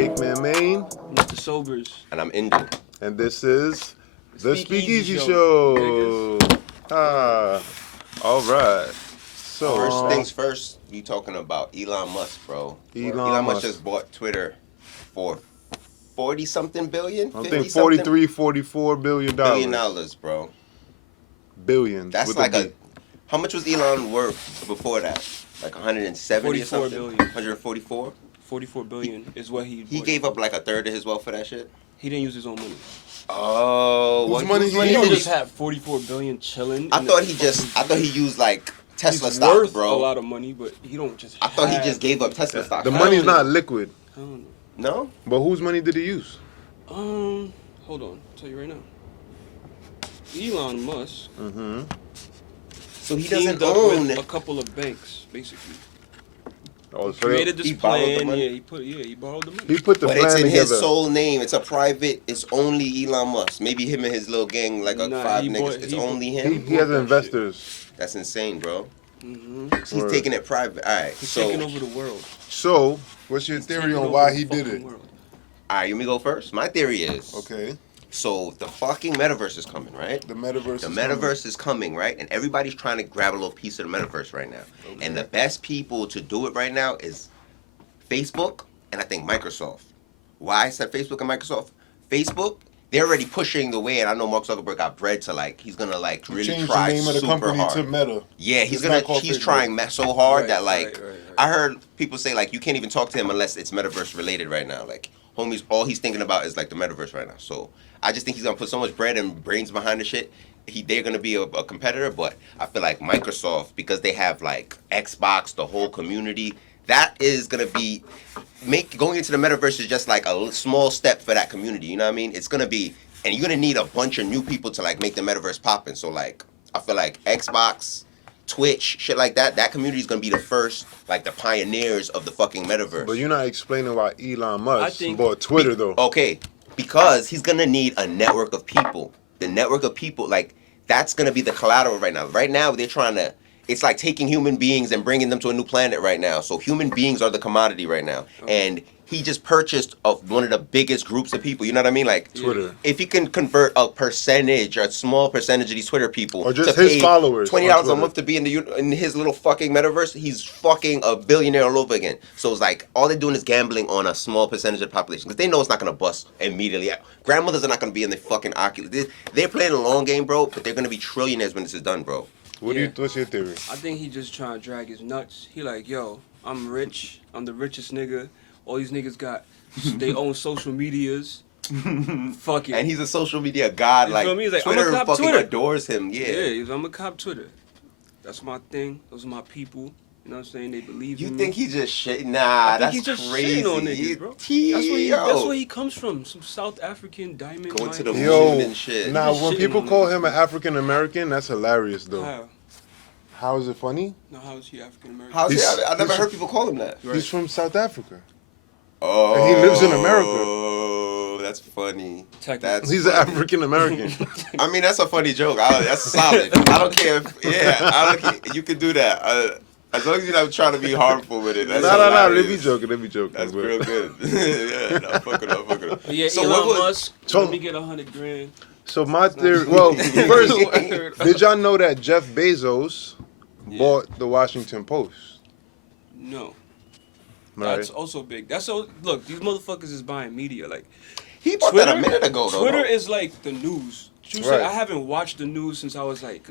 Cake Man Maine. Mr.Sobers. And I'm Indu. And this is the Speakeasy Show. All right. So First things first, you talking about Elon Musk, bro. Elon Musk just bought Twitter for 40-something billion? I think 43, 44 billion dollars. Billion dollars, bro. Billions. That's like how much was Elon worth before that? Like 170 or something? 44 billion. 144? 44 billion is what he gave up like a third of his wealth for that shit? He didn't use his own money. Oh, whose money He don't just have 44 billion chilling. I thought he used like Tesla he's stock, worth bro. a lot of money, but he don't just. I thought he just gave up Tesla stock. The money's not liquid. I don't know. No? But whose money did he use? Hold on, I'll tell you right now. Elon Musk. Mm-hmm. So he doesn't teamed up own with a couple of banks, basically. Oh, so Created this he borrowed the plan. money? He borrowed the money. he put the But plan it's in together. his sole name. It's a private. It's only Elon Musk. Maybe him and his little gang, like five niggas. It's only him. He has investors. That's insane, bro. Mm-hmm. He's taking it private. All right. He's So, taking over the world. So, what's your theory on why he did it? all right. Let me go first. My theory is. Okay. So the fucking metaverse is coming, right? The metaverse. The metaverse is coming, right? And everybody's trying to grab a little piece of the metaverse right now. Okay. And the best people to do it right now is Facebook and I think Microsoft. Why I said Facebook and Microsoft? Facebook, they're already pushing the way, and I know Mark Zuckerberg got bread to he's gonna really change try the name of the super company hard. to Meta. Yeah, he's trying so hard that I heard people say you can't even talk to him unless it's metaverse related right now. Homies, all he's thinking about is the metaverse right now. So I just think he's gonna put so much bread and brains behind the shit. They're gonna be a competitor, but I feel like Microsoft, because they have Xbox, the whole community, that is gonna be going into the metaverse is just a small step for that community. You know what I mean? It's gonna be, and you're gonna need a bunch of new people to make the metaverse poppin'. So I feel like Xbox, Twitch, shit like that. That community is gonna be the first, the pioneers of the fucking metaverse. But you're not explaining why Elon Musk bought Twitter though. Okay, because he's gonna need a network of people. The network of people, that's gonna be the collateral right now. Right now, they're trying to. It's like taking human beings and bringing them to a new planet right now. So human beings are the commodity right now. Okay. And he just purchased one of the biggest groups of people. You know what I mean? Twitter. If he can convert a small percentage of these Twitter people or just to his pay followers, $20 a month to be in his little fucking metaverse, he's fucking a billionaire all over again. So it's all they're doing is gambling on a small percentage of the population because they know it's not gonna bust immediately. Grandmothers are not gonna be in the fucking Oculus. They're playing a long game, bro. But they're gonna be trillionaires when this is done, bro. What's your theory? I think he just trying to drag his nuts. He yo, I'm rich. I'm the richest nigga. All these niggas got they own social medias. Fuck it. And he's a social media god. You feel me? He's Twitter I'm a cop fucking Twitter. adores him. Yeah. I'm a cop Twitter. That's my thing. Those are my people. You know what I'm saying? They believe in me. You think he just shit? Nah, that's he just crazy. On niggas, bro. That's where he comes from. Some South African diamond. Going to the moon and shit. Nah, when people call him an African American, that's hilarious though. How is it funny? No, how is he African American? I never heard people call him that. Right. He's from South Africa. Oh. And he lives in America. Oh, that's funny. He's an African American. I mean, that's a funny joke. That's solid. I don't care if, you can do that. As long as you're not trying to be harmful with it. That's No. Let me joking. That's real good. Yeah, no, fuck it up. Yeah, so Elon Musk, let me get $100,000. So my theory, first, did y'all know that Jeff Bezos bought the Washington Post? No. Right. That's also big. Look, these motherfuckers is buying media. He bought that a minute ago, though. Twitter is the news. Right. I haven't watched the news since I was 15,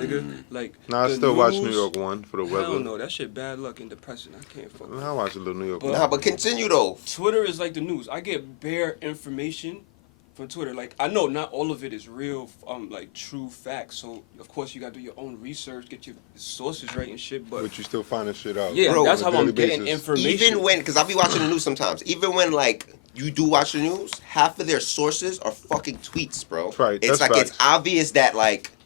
nigga. I still watch New York 1 for the weather. Hell no, that shit bad luck and depressing. I can't fuck with it. I watch a little New York 1. Nah, but continue though. Twitter is the news. I get bare information from Twitter. I know not all of it is real, true facts. So of course you gotta do your own research, get your sources right and shit. But you still finding shit out. Yeah, bro, that's how I'm getting information. Even when, because I'll be watching the news sometimes. Even when you do watch the news, half of their sources are fucking tweets, bro. Right. It's it's obvious that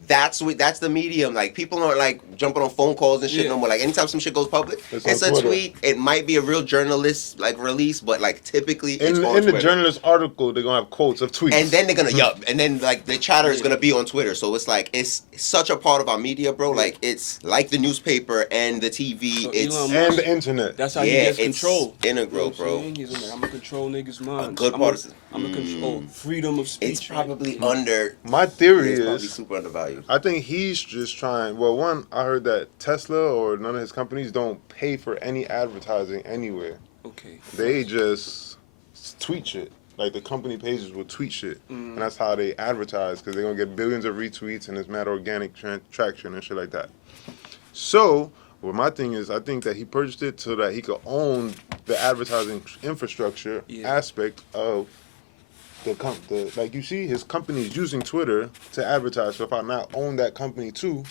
That's the medium. Like people aren't like jumping on phone calls and shit no more. Like anytime some shit goes public, it's a Twitter. tweet. It might be a real journalist like release, but like typically it's on in the Twitter. journalist article, they're gonna have quotes of tweets, and then they're gonna and then like the chatter is gonna be on Twitter. So it's like it's such a part of our media, bro. Like it's like the newspaper and the TV. So and the internet. That's how he gets control. Integral, bro. He's like, I'm gonna control niggas' minds. A good part of I'm gonna control freedom of speech. It's probably under. My theory it's probably is super undervalued. I think he's just trying. Well, one, I heard that Tesla or none of his companies don't pay for any advertising anywhere. Okay. They just tweet shit. Like the company pages will tweet shit, and that's how they advertise because they're gonna get billions of retweets and it's mad organic traction and shit like that. So, well, my thing is, I think that he purchased it so that he could own the advertising infrastructure aspect of the like you see his company is using Twitter to advertise. So if I now own that company too,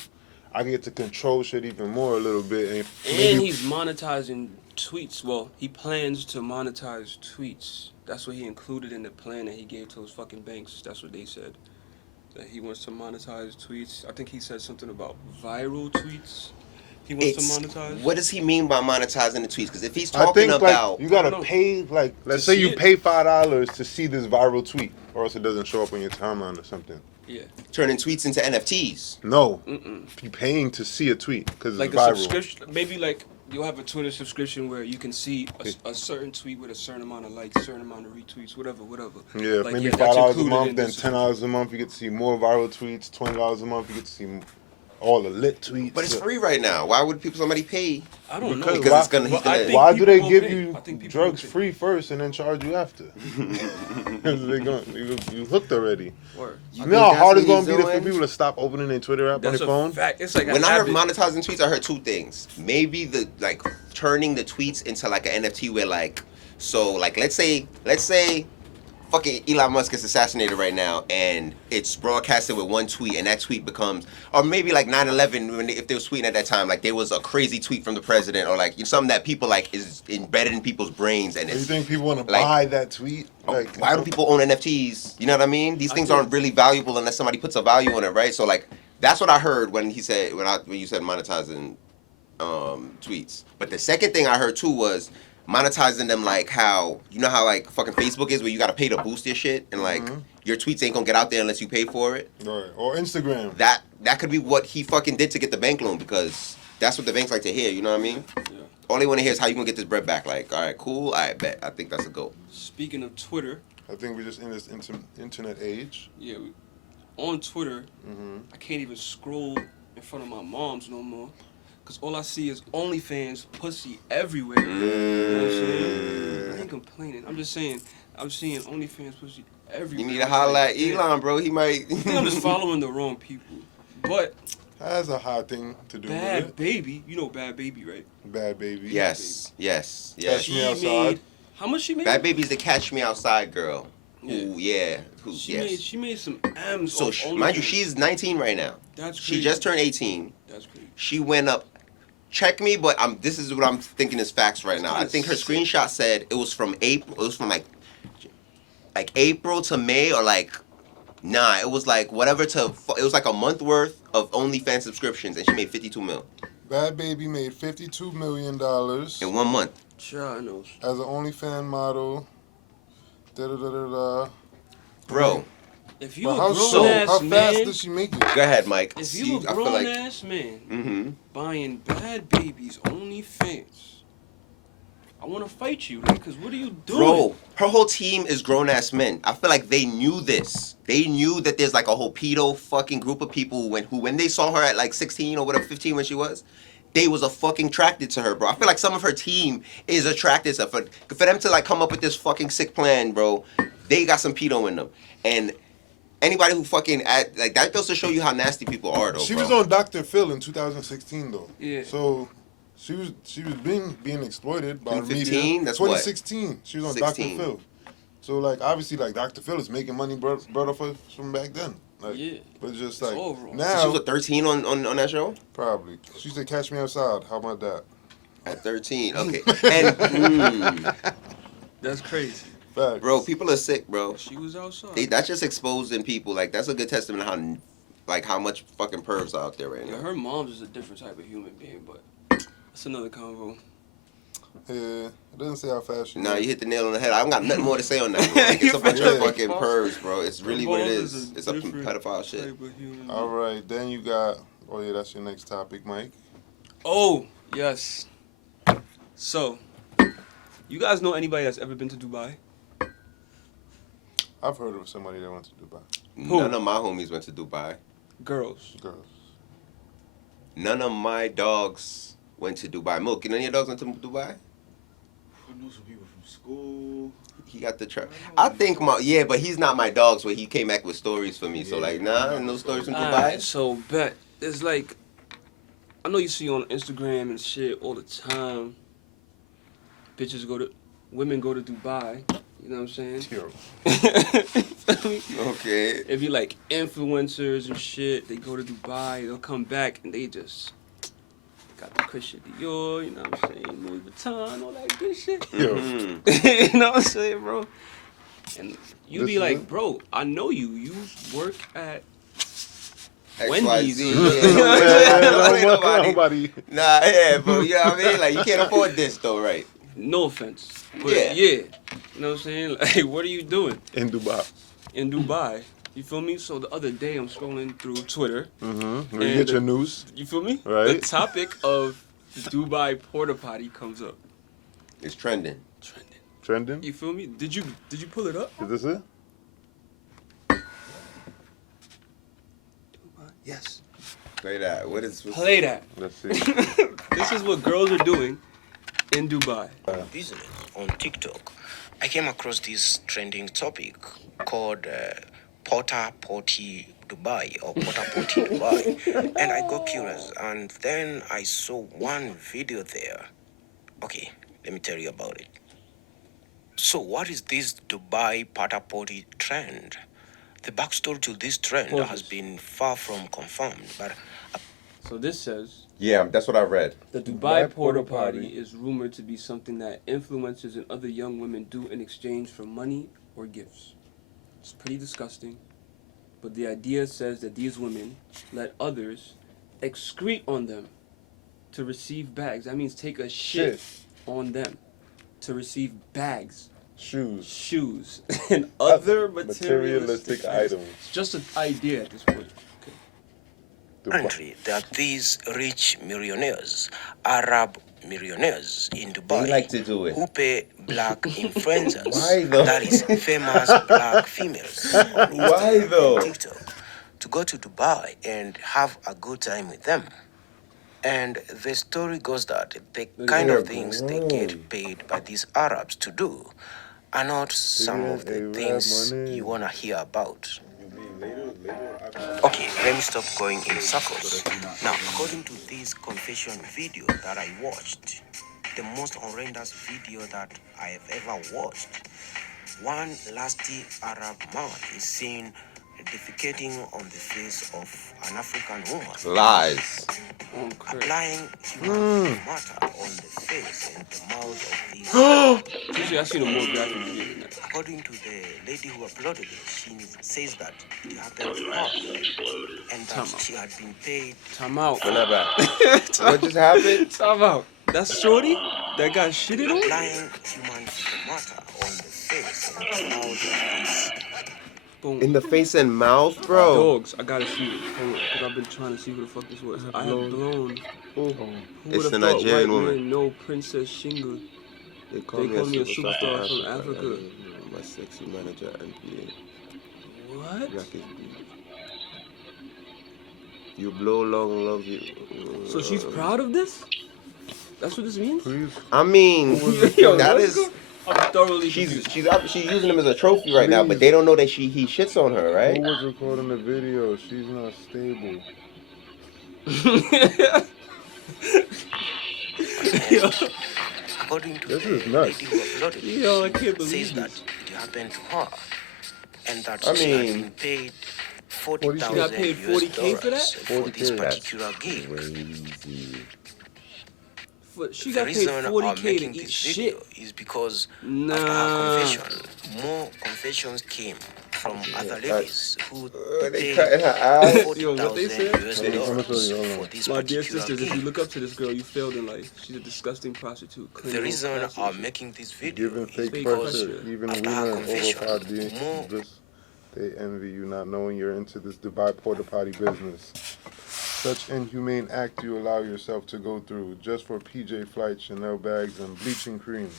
I can get to control shit even more a little bit. And he's monetizing tweets. Well, he plans to monetize tweets. That's what he included in the plan that he gave to those fucking banks. That's what they said. That he wants to monetize tweets. I think he said something about viral tweets. He wants to monetize. What does he mean by monetizing the tweets? Because if he's talking about, like, you gotta pay. Like, let's say you pay $5 to see this viral tweet, or else it doesn't show up on your timeline or something. Yeah. Turning tweets into NFTs. No. You're paying to see a tweet because like it's viral. A subscription. Maybe like you'll have a Twitter subscription where you can see a certain tweet with a certain amount of likes, a certain amount of retweets, whatever. Yeah, like, maybe $5 a month, then $10 a month. You get to see more viral tweets. $20 a month, you get to see all the lit tweets. But it's free right now. Why would somebody pay? I don't know. Because why do they give you drugs free first and then charge you after? You hooked already. You know how hard it's going to be for people to stop opening their Twitter app on their phone? Fact. It's like when I heard monetizing tweets, I heard two things. Maybe turning the tweets into like an NFT where let's say fucking Elon Musk gets assassinated right now and it's broadcasted with one tweet and that tweet becomes, or maybe like 9/11 if they were tweeting at that time, like there was a crazy tweet from the president or like something that people like is embedded in people's brains and you think people want to buy that tweet? Like, why do people own NFTs? You know what I mean? These things aren't really valuable unless somebody puts a value on it, right? So like that's what I heard when you said monetizing tweets. But the second thing I heard too was monetizing them like how like fucking Facebook is where you gotta pay to boost your shit and like your tweets ain't gonna get out there unless you pay for it. Right. Or Instagram. That could be what he fucking did to get the bank loan because that's what the banks like to hear, you know what I mean? Yeah. All they wanna hear is how you gonna get this bread back. Like, alright, cool, I bet. I think that's a go. Speaking of Twitter. I think we're just in this internet age. Yeah. On Twitter, I can't even scroll in front of my mom's no more. Cause all I see is OnlyFans pussy everywhere. You know what I'm saying? I ain't complaining. I'm just saying I'm seeing OnlyFans pussy everywhere. You need to holler at Elon, bro. He might. I think I'm just following the wrong people. But that's a hard thing to do. Bhad Baby, you know Bhad Baby, right? Bhad Baby. Yes. Catch Me Outside. How much she made? Bhad Baby's the Catch Me Outside girl. Yeah. She made some M's. So mind you, she's 19 right now. That's crazy. She just turned 18. That's crazy. She went up. Check me, but this is what I'm thinking is facts right now. I think her screenshot said it was from April. It was from like April to May or like it was like whatever it was like a month worth of OnlyFans subscriptions and she made 52 mil. Bhad Baby made $52 million in 1 month. Sure, I know. As an OnlyFans model. Bro. If you a grown-ass man... How fast did she make it? Go ahead, Mike. If you a grown-ass man buying Bhad Baby's OnlyFans, I want to fight you, because what are you doing? Bro, her whole team is grown-ass men. I feel like they knew this. They knew that there's like a whole pedo fucking group of people who when they saw her at like 16 or whatever, 15 when she was, they was a fucking attracted to her, bro. I feel like some of her team is attracted to her. For them to like come up with this fucking sick plan, bro, they got some pedo in them. And anybody who fucking that goes to show you how nasty people are, though. She was on Dr. Phil in 2016, though. Yeah. So she was being exploited by the media. That's 2016. What? She was on 16. Dr. Phil. So like obviously like Dr. Phil is making money brought up from back then. Like, yeah. But just like now. So she was 13 on that show? Probably. She said Catch Me Outside. How about that? At 13. Okay. And that's crazy. Facts. Bro, people are sick, bro. She was outside. That's just exposing people. Like, that's a good testament of how like how much fucking pervs are out there right Yeah, now. her mom's is a different type of human being, but that's another convo. Yeah, it doesn't say how fast she Nah, is. you hit the nail on the head. I don't got nothing more to say on that, bro. Like, it's a bunch of fucking pervs, bro. It's really what it is. It's a pedophile shit. All right, then you got. Oh yeah, that's your next topic, Mike. Oh yes. So, you guys know anybody that's ever been to Dubai? I've heard of somebody that went to Dubai. Who? None of my homies went to Dubai. Girls. Girls. None of my dogs went to Dubai. Milk, none of your dogs went to Dubai? I know some people from school. He got the trap. I think but he's not my dog, so he came back with stories for me. So like, nah, no stories from Dubai. Alright, so bet it's like I know you see on Instagram and shit all the time. Women go to Dubai. You know what I'm saying? Yo. Okay. It'd be like influencers and shit. They go to Dubai, they'll come back and they just got the Christian Dior, you know what I'm saying? Louis Vuitton, all that good shit. Yo. You know what I'm saying, bro? And you This be is like, it? bro, I know you. You work at XYZ. Wendy's. Yeah, don't say nobody. Nobody. Nah, yeah, but you know what I mean? Like, you can't afford this, though, right? No offense. But Yeah. yeah. You know what I'm saying? Like, what are you doing In Dubai. in Dubai? You feel me? So the other day I'm scrolling through Twitter. Mm-hmm. Where you And get your news. You feel me? Right. The topic of Dubai Porta Potty comes up. It's trending. Trending. Trending. You feel me? Did you pull it up? Is this it? Yes. Play that. What's Play that. Let's see. This is what girls are doing in Dubai. Recently on TikTok, I came across this trending topic called Porta Potty Dubai or Porta Potty Dubai, and I got curious, and then I saw one video there. Okay, let me tell you about it. So, what is this Dubai Porta Potty trend? The backstory to this trend has been far from confirmed, but So this says Yeah, that's what I read. the Dubai Dubai Porta Porta Potty Potty is rumored to be something that influencers and other young women do in exchange for money or gifts. It's pretty disgusting, but the idea says that these women let others excrete on them to receive bags. That means take a shit on them to receive bags, shoes, and other materialistic items. It's just an idea at this point. apparently there are these rich millionaires, Arab millionaires in Dubai They like to do it. who pay black influencers, Why though? that is famous black females on Instagram Why though? and TikTok, to go to Dubai and have a good time with them. And the story goes that the kind of things they get paid by these Arabs to do are not some of the things you want to hear about. Okay, let me stop going in circles. Now, according to this confession video that I watched, the most horrendous video that I have ever watched, one lusty Arab man is seen defecating on the face of an African woman. Lies. Applying human matter on the face and the mouth of these. Usually I see no more graphic video than that. According to the lady who uploaded it, she says that it happened to her and that she had been paid. Time out. Run that back. What just happened? Time out. That's Shorty that got shitted on? Applying human matter on the face and the mouth of these. Boom. In the face and mouth, bro. Dogs, I gotta see it. Hold on, because I've been trying to see who the fuck this was. I have blown. Who It's would've the thought Nigerian white woman. men know Princess Shingle? They call me a superstar from Africa. My sexy manager and PA. What? Black is beautiful. You blow long, love you. So she's proud of this? That's what this means? I mean, Yo, that let's is. go. I'm thoroughly She's confused. she's using him as a trophy right now, but they don't know that he shits on her, right? Who was recording the video? She's not stable. According to This the is nuts. lady who uploaded it, Yo, I can't believe says that this. it happened to her and that I she had mean, been paid She $40,000 got paid $40K for that? for this 40K, particular gig. Crazy. She The got paid reason I'm 40K making to eat this video shit. is because Nah. after her confession, more confessions came from other ladies who They pay cutting her ass. Yo, what they said? $40,000 for this My dear particular sisters, if gig. you look up to this girl, you failed in life. She's a disgusting prostitute. The reason I'm making this video Giving is fake because pressure, even after women her over confession, party, more they envy you not knowing you're into this Dubai porta potty business. Such inhumane act you allow yourself to go through just for PJ flights, Chanel bags, and bleaching cream.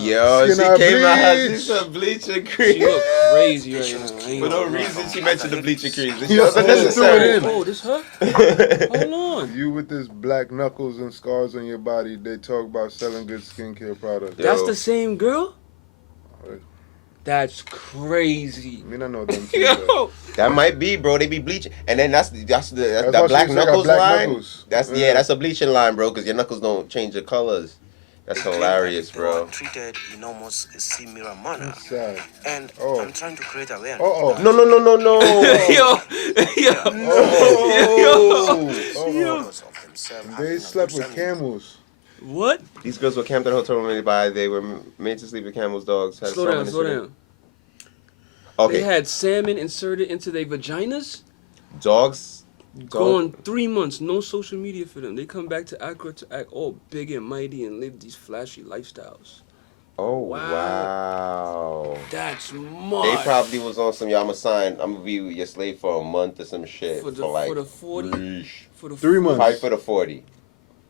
Yo, she Skin came out bleach. has some bleaching She cream. look crazy right now. I ain't For no gonna lie. reason, she mentioned the bleaching cream. This Yo, was unnecessary. Oh, this her? Hold on. You with this black knuckles and scars on your body, they talk about selling good skincare products. That's Yo. the same girl? Right. That's crazy. I mean, I know them too. Yo. That might be, bro. They be bleaching, and then that's why that she black said got knuckles black line. knuckles. That's that's a bleaching line, bro. Because your knuckles don't change the colors. That's hilarious, they were bro. treated in almost a similar manner. It's sad. And Oh. I'm trying to create awareness. Uh-oh. that No. Yo. Yo. photos of themselves having They a slept good with time. camels. What? These girls were camped at a hotel room by. They were made to sleep with camels, dogs. Had Slow some down, in the slow city. down. Okay, They had salmon inserted into their vaginas. dogs. Gone 3 months, no social media for them. They come back to Accra to act all big and mighty and live these flashy lifestyles. Oh Wow. wow. That's They mad. probably was on some. I'ma sign. I'm gonna be your slave for a month or some shit. For the- like for the 40? Yeesh. For the 3 months. Probably for the 40.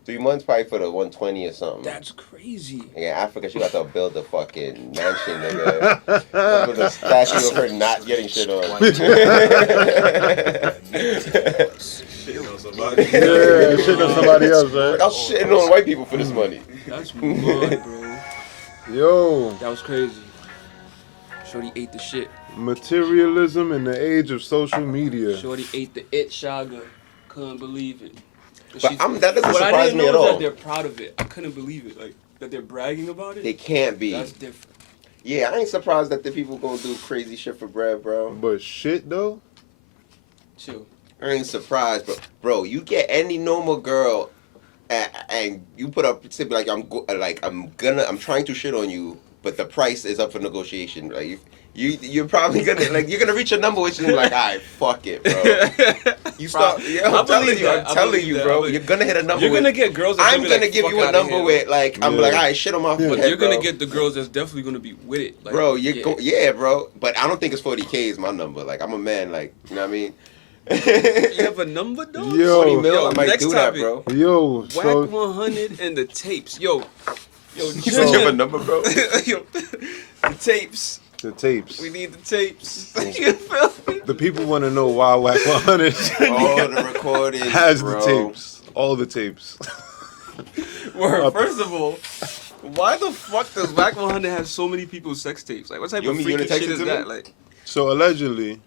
3 months, probably for the 120 or something. That's crazy. In Africa, she got to build a fucking mansion, nigga. With a statue of her not getting shit on. Shit on somebody. Yeah, shit on somebody else, I right? was shitting on white people for this money. That's mad, bro. Yo, That was crazy. Shorty ate the shit. materialism in the age of social media. Shorty ate the it shaga. Couldn't believe it. And But she's- that doesn't what I surprise didn't me know at is all. that they're proud of it. I couldn't believe it. Like, that they're bragging about it. They can't be. That's different. Yeah, I ain't surprised that the people gonna do crazy shit for bread, bro. But shit though, Chill. I ain't surprised, bro. Bro, you get any normal girl, and you put up to be like I'm trying to shit on you, but the price is up for negotiation. Like you're probably gonna you're gonna reach a number which is like, alright, fuck it, bro. You start. Yeah, I I'm telling believe you, that. I'm I telling believe you, that. bro. I believe- You're gonna hit a number. You're with, gonna get girls. I'm be gonna like, give "Fuck you a outta number here." with like I'm Yeah. like, alright, shit on my But head, you're gonna bro. get the girls that's definitely gonna be with it. Like, Bro, yeah. bro. But I don't think it's 40K is my number. Like I'm a man, like you know what I mean. You have a number though? Yo. 40 mil, I might next do that, topic. bro. yo, Whack so 100 and the tapes. Yo, You said you have a number, bro. Yo, the tapes. the tapes. We need the tapes. You feel me? The people want to know why Wack 100 All the recordings, has bro. the tapes, all the tapes. Word. First of all, why the fuck does Wack 100 have so many people's sex tapes? Like, what type You of want me to freaky text shit it is to that? me? Like, So allegedly,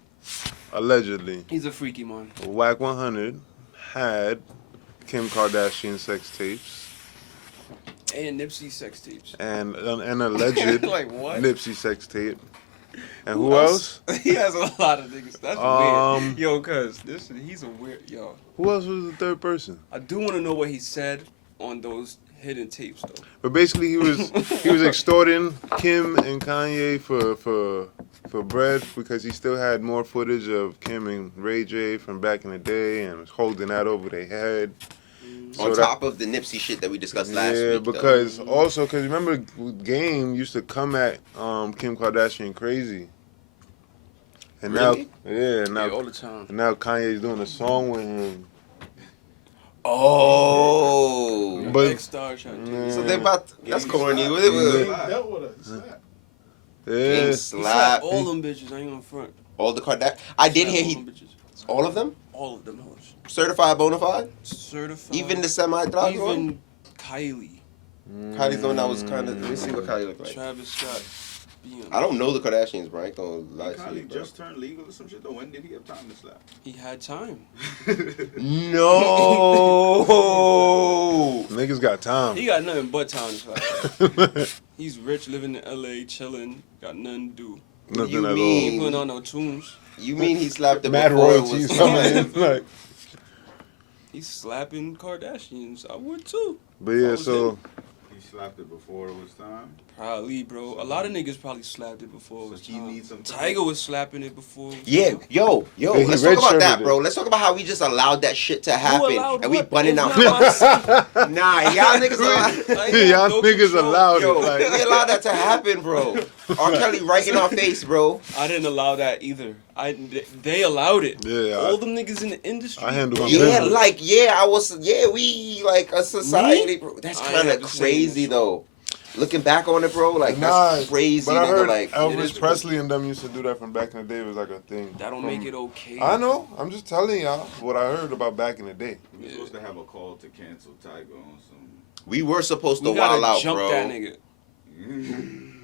he's a freaky man. Wack 100 had Kim Kardashian sex tapes And Nipsey sex tapes. and an alleged Like, what? Nipsey sex tape. And who else? He has a lot of niggas. That's weird. Yo, cuz, he's a weird, yo. Who else was the third person? I do want to know what he said on those hidden tapes, though. But basically, he was extorting Kim and Kanye for bread because he still had more footage of Kim and Ray J from back in the day and was holding that over their head. On So top of the Nipsey shit that we discussed last yeah, week. because remember Game used to come at Kim Kardashian crazy. And Really? now All the time. and now Kanye's doing a song with him. Oh. But X-Star shot. So they about that's corny. What He it dealt with a slap. yeah, Game He slap. slapped all them bitches. I ain't gonna front. All the Kardashians. I did Slapped hear all he them bitches. all of them All of them hoes. certified bona fide. Certified. Even the semi-drug one. Even Kylie. Kylie's the one that was kind of. Let me see what Kylie look like. Travis Scott. Being, I don't know the Kardashians, bro. I ain't gonna lie to you, Kylie bro. just turned legal or some shit though. When did he have time to slap? He had time. No. niggas got time. He got nothing but time to slap. He's rich, living in LA, chilling, got nothing to do. Nothing You at He mean- ain't putting on no tunes. You mean he slapped it Mad before it royalties was coming in. Like, He's slapping Kardashians. I would too. but yeah, was so He slapped it before it was time. Probably, bro. A lot of niggas probably slapped it before. So It was he time. needs some time. Tiger was slapping it before. Yeah, yo, Yeah, he let's talk about that, redshirted bro. it. Let's talk about how we just allowed that shit to happen. allowed And we what? bunning It's out. not my city. Nah, y'all niggas allowed. Y'all no niggas control. allowed Yo, it. Like, we allowed that to happen, bro. R. Kelly right in our face, bro. I didn't allow that either. They allowed it. Yeah, All them niggas in the industry. I handle my Yeah, business. like, we like a society, bro. That's I kind have of to say crazy, this. though. Looking back on it, bro, like, Nah, that's crazy, but I heard nigga. Like, It Elvis is Presley and them used to do that from back in the day. It was like a thing. That don't make it okay. I know. I'm just telling y'all what I heard about back in the day. We're supposed to have a call to cancel Tiger on some. we were supposed to We wild gotta out, jump bro. that nigga.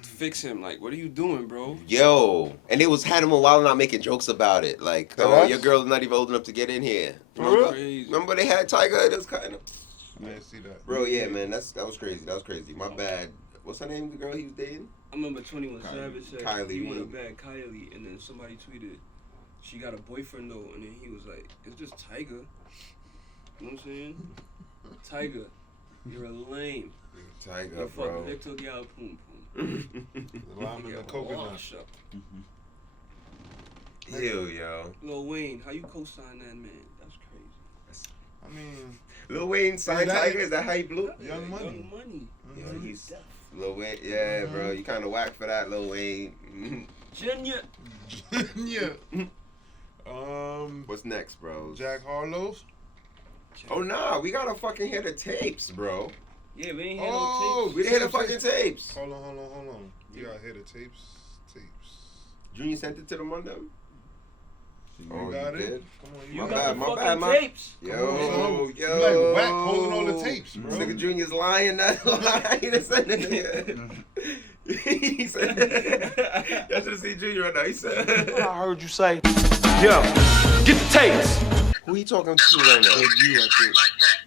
Fix him. Like, what are you doing, bro? Yo, and it was had him a while not making jokes about it. Like, Yeah, oh, that's- your girl's not even old enough to get in here. For real? Crazy. Remember they had Tiger? It was kind of. I didn't see that. Bro, yeah, man, that was crazy. That was crazy. My bad. What's her name? The girl he was dating? I remember 21 Savage said, Kylie, you want a yeah. bad Kylie, and then somebody tweeted, she got a boyfriend though, and then he was like, it's just Tiger. You know what I'm saying? Tiger, you're a lame. Tiger, You bro. fuck little gyal poom poom. The lime and the coconut. Wash up. Ew, yo. Lil Wayne, how you co-sign that man? That's crazy. I mean, Lil Wayne signed Is that- Tiger? Is that how he blew? Young Money. Young Money. Yeah, he's Lil Wayne. Yeah, bro. You kind of whack for that, Lil Wayne. Junior. yeah. What's next, bro? Jack Harlow's. Oh, nah. We gotta fucking hear the tapes, bro. Yeah, we ain't had Oh, no tapes. We didn't hear the fucking tapes. Hold on. We gotta hear the tapes. Junior sent it to them on them? You Oh, got you it? did? Come on, You you My got bad, the my fucking bad, my- tapes. Yo, You like Wack holding all the tapes, bro. This nigga Junior's lying. That lie. He done said it. He said, y'all should have seen Junior right now. He said, I heard you say, yo, get the tapes. who he talking to right now? You, I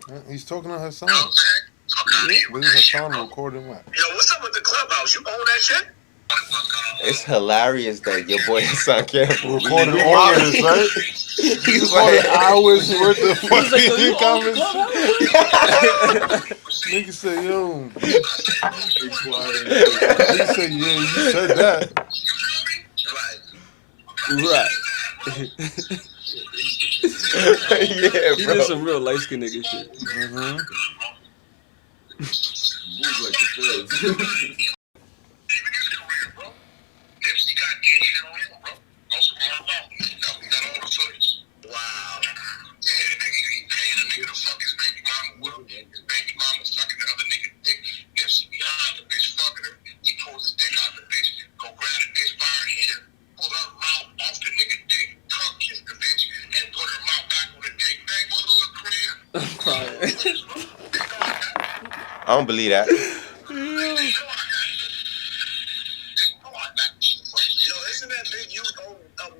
think. He's talking on Hassan. This is Hassan recording Wack. Yo, what's up with the clubhouse? You own that shit? It's hilarious that your boy Hassan Campbell Recording all of this, right? He's Recording like, hours worth of He's like, yo, you fucking own comments. Clubhouse? Nigga say, yo. Nigga say, yeah, you said that. Right. yeah, He bro. did some real light skin nigga shit. Mm-hmm. Move like the feds. Nipsey got gay shit on him, bro. On some more about him. He got all the footage. Wow. Yeah, nigga, he paying a nigga to fuck his baby mama with him. His baby mama sucking the other nigga dick. Nipsey behind the bitch fucking her. He pulls his dick out the bitch. Go grab the bitch by her hair. Pull her mouth off the nigga dick. Tongue kiss the bitch. And put her mouth back on the dick. Neighborhood crib. I'm crying. I don't believe that. Yo, isn't that big you on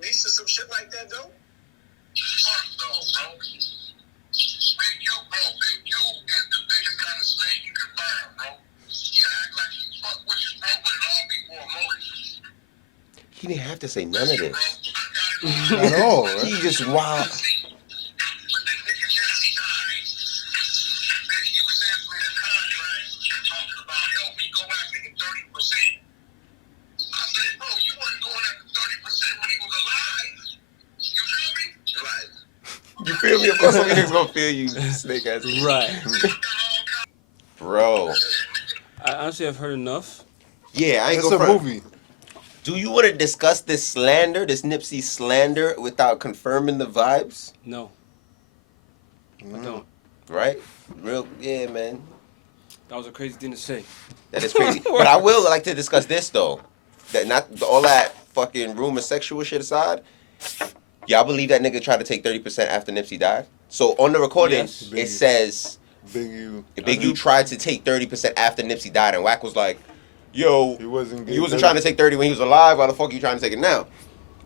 Nisha some shit like that though? Fuck no, bro. Big you, bro. Big you is the biggest kind of snake you can find, bro. You act like you fuck with you, bro, but it all be for emotion. He didn't have to say none of this. At all, right? He just wild. But the nigga Nipsey died. Big you sent me the contract talking about help me go after him 30%. I said, bro, you wasn't going after 30% when he was alive. You feel me? Right. You feel me? Of course, some niggas gonna feel you, snake ass. Right. Bro. I honestly have heard enough. Yeah, I ain't It's gonna a front. movie. Do you want to discuss this slander, this Nipsey slander, without confirming the vibes? No. I don't. Right? Real, yeah, man. That was a crazy thing to say. That is crazy. But I will like to discuss this though. That not all that fucking rumor sexual shit aside. Y'all believe that nigga tried to take 30% after Nipsey died? So on the recording, Yes. it says Big U. Big U tried to take 30% after Nipsey died, and Wack was like, "Yo, He wasn't. you wasn't trying to take 30 when he was alive. Why the fuck are you trying to take it now?"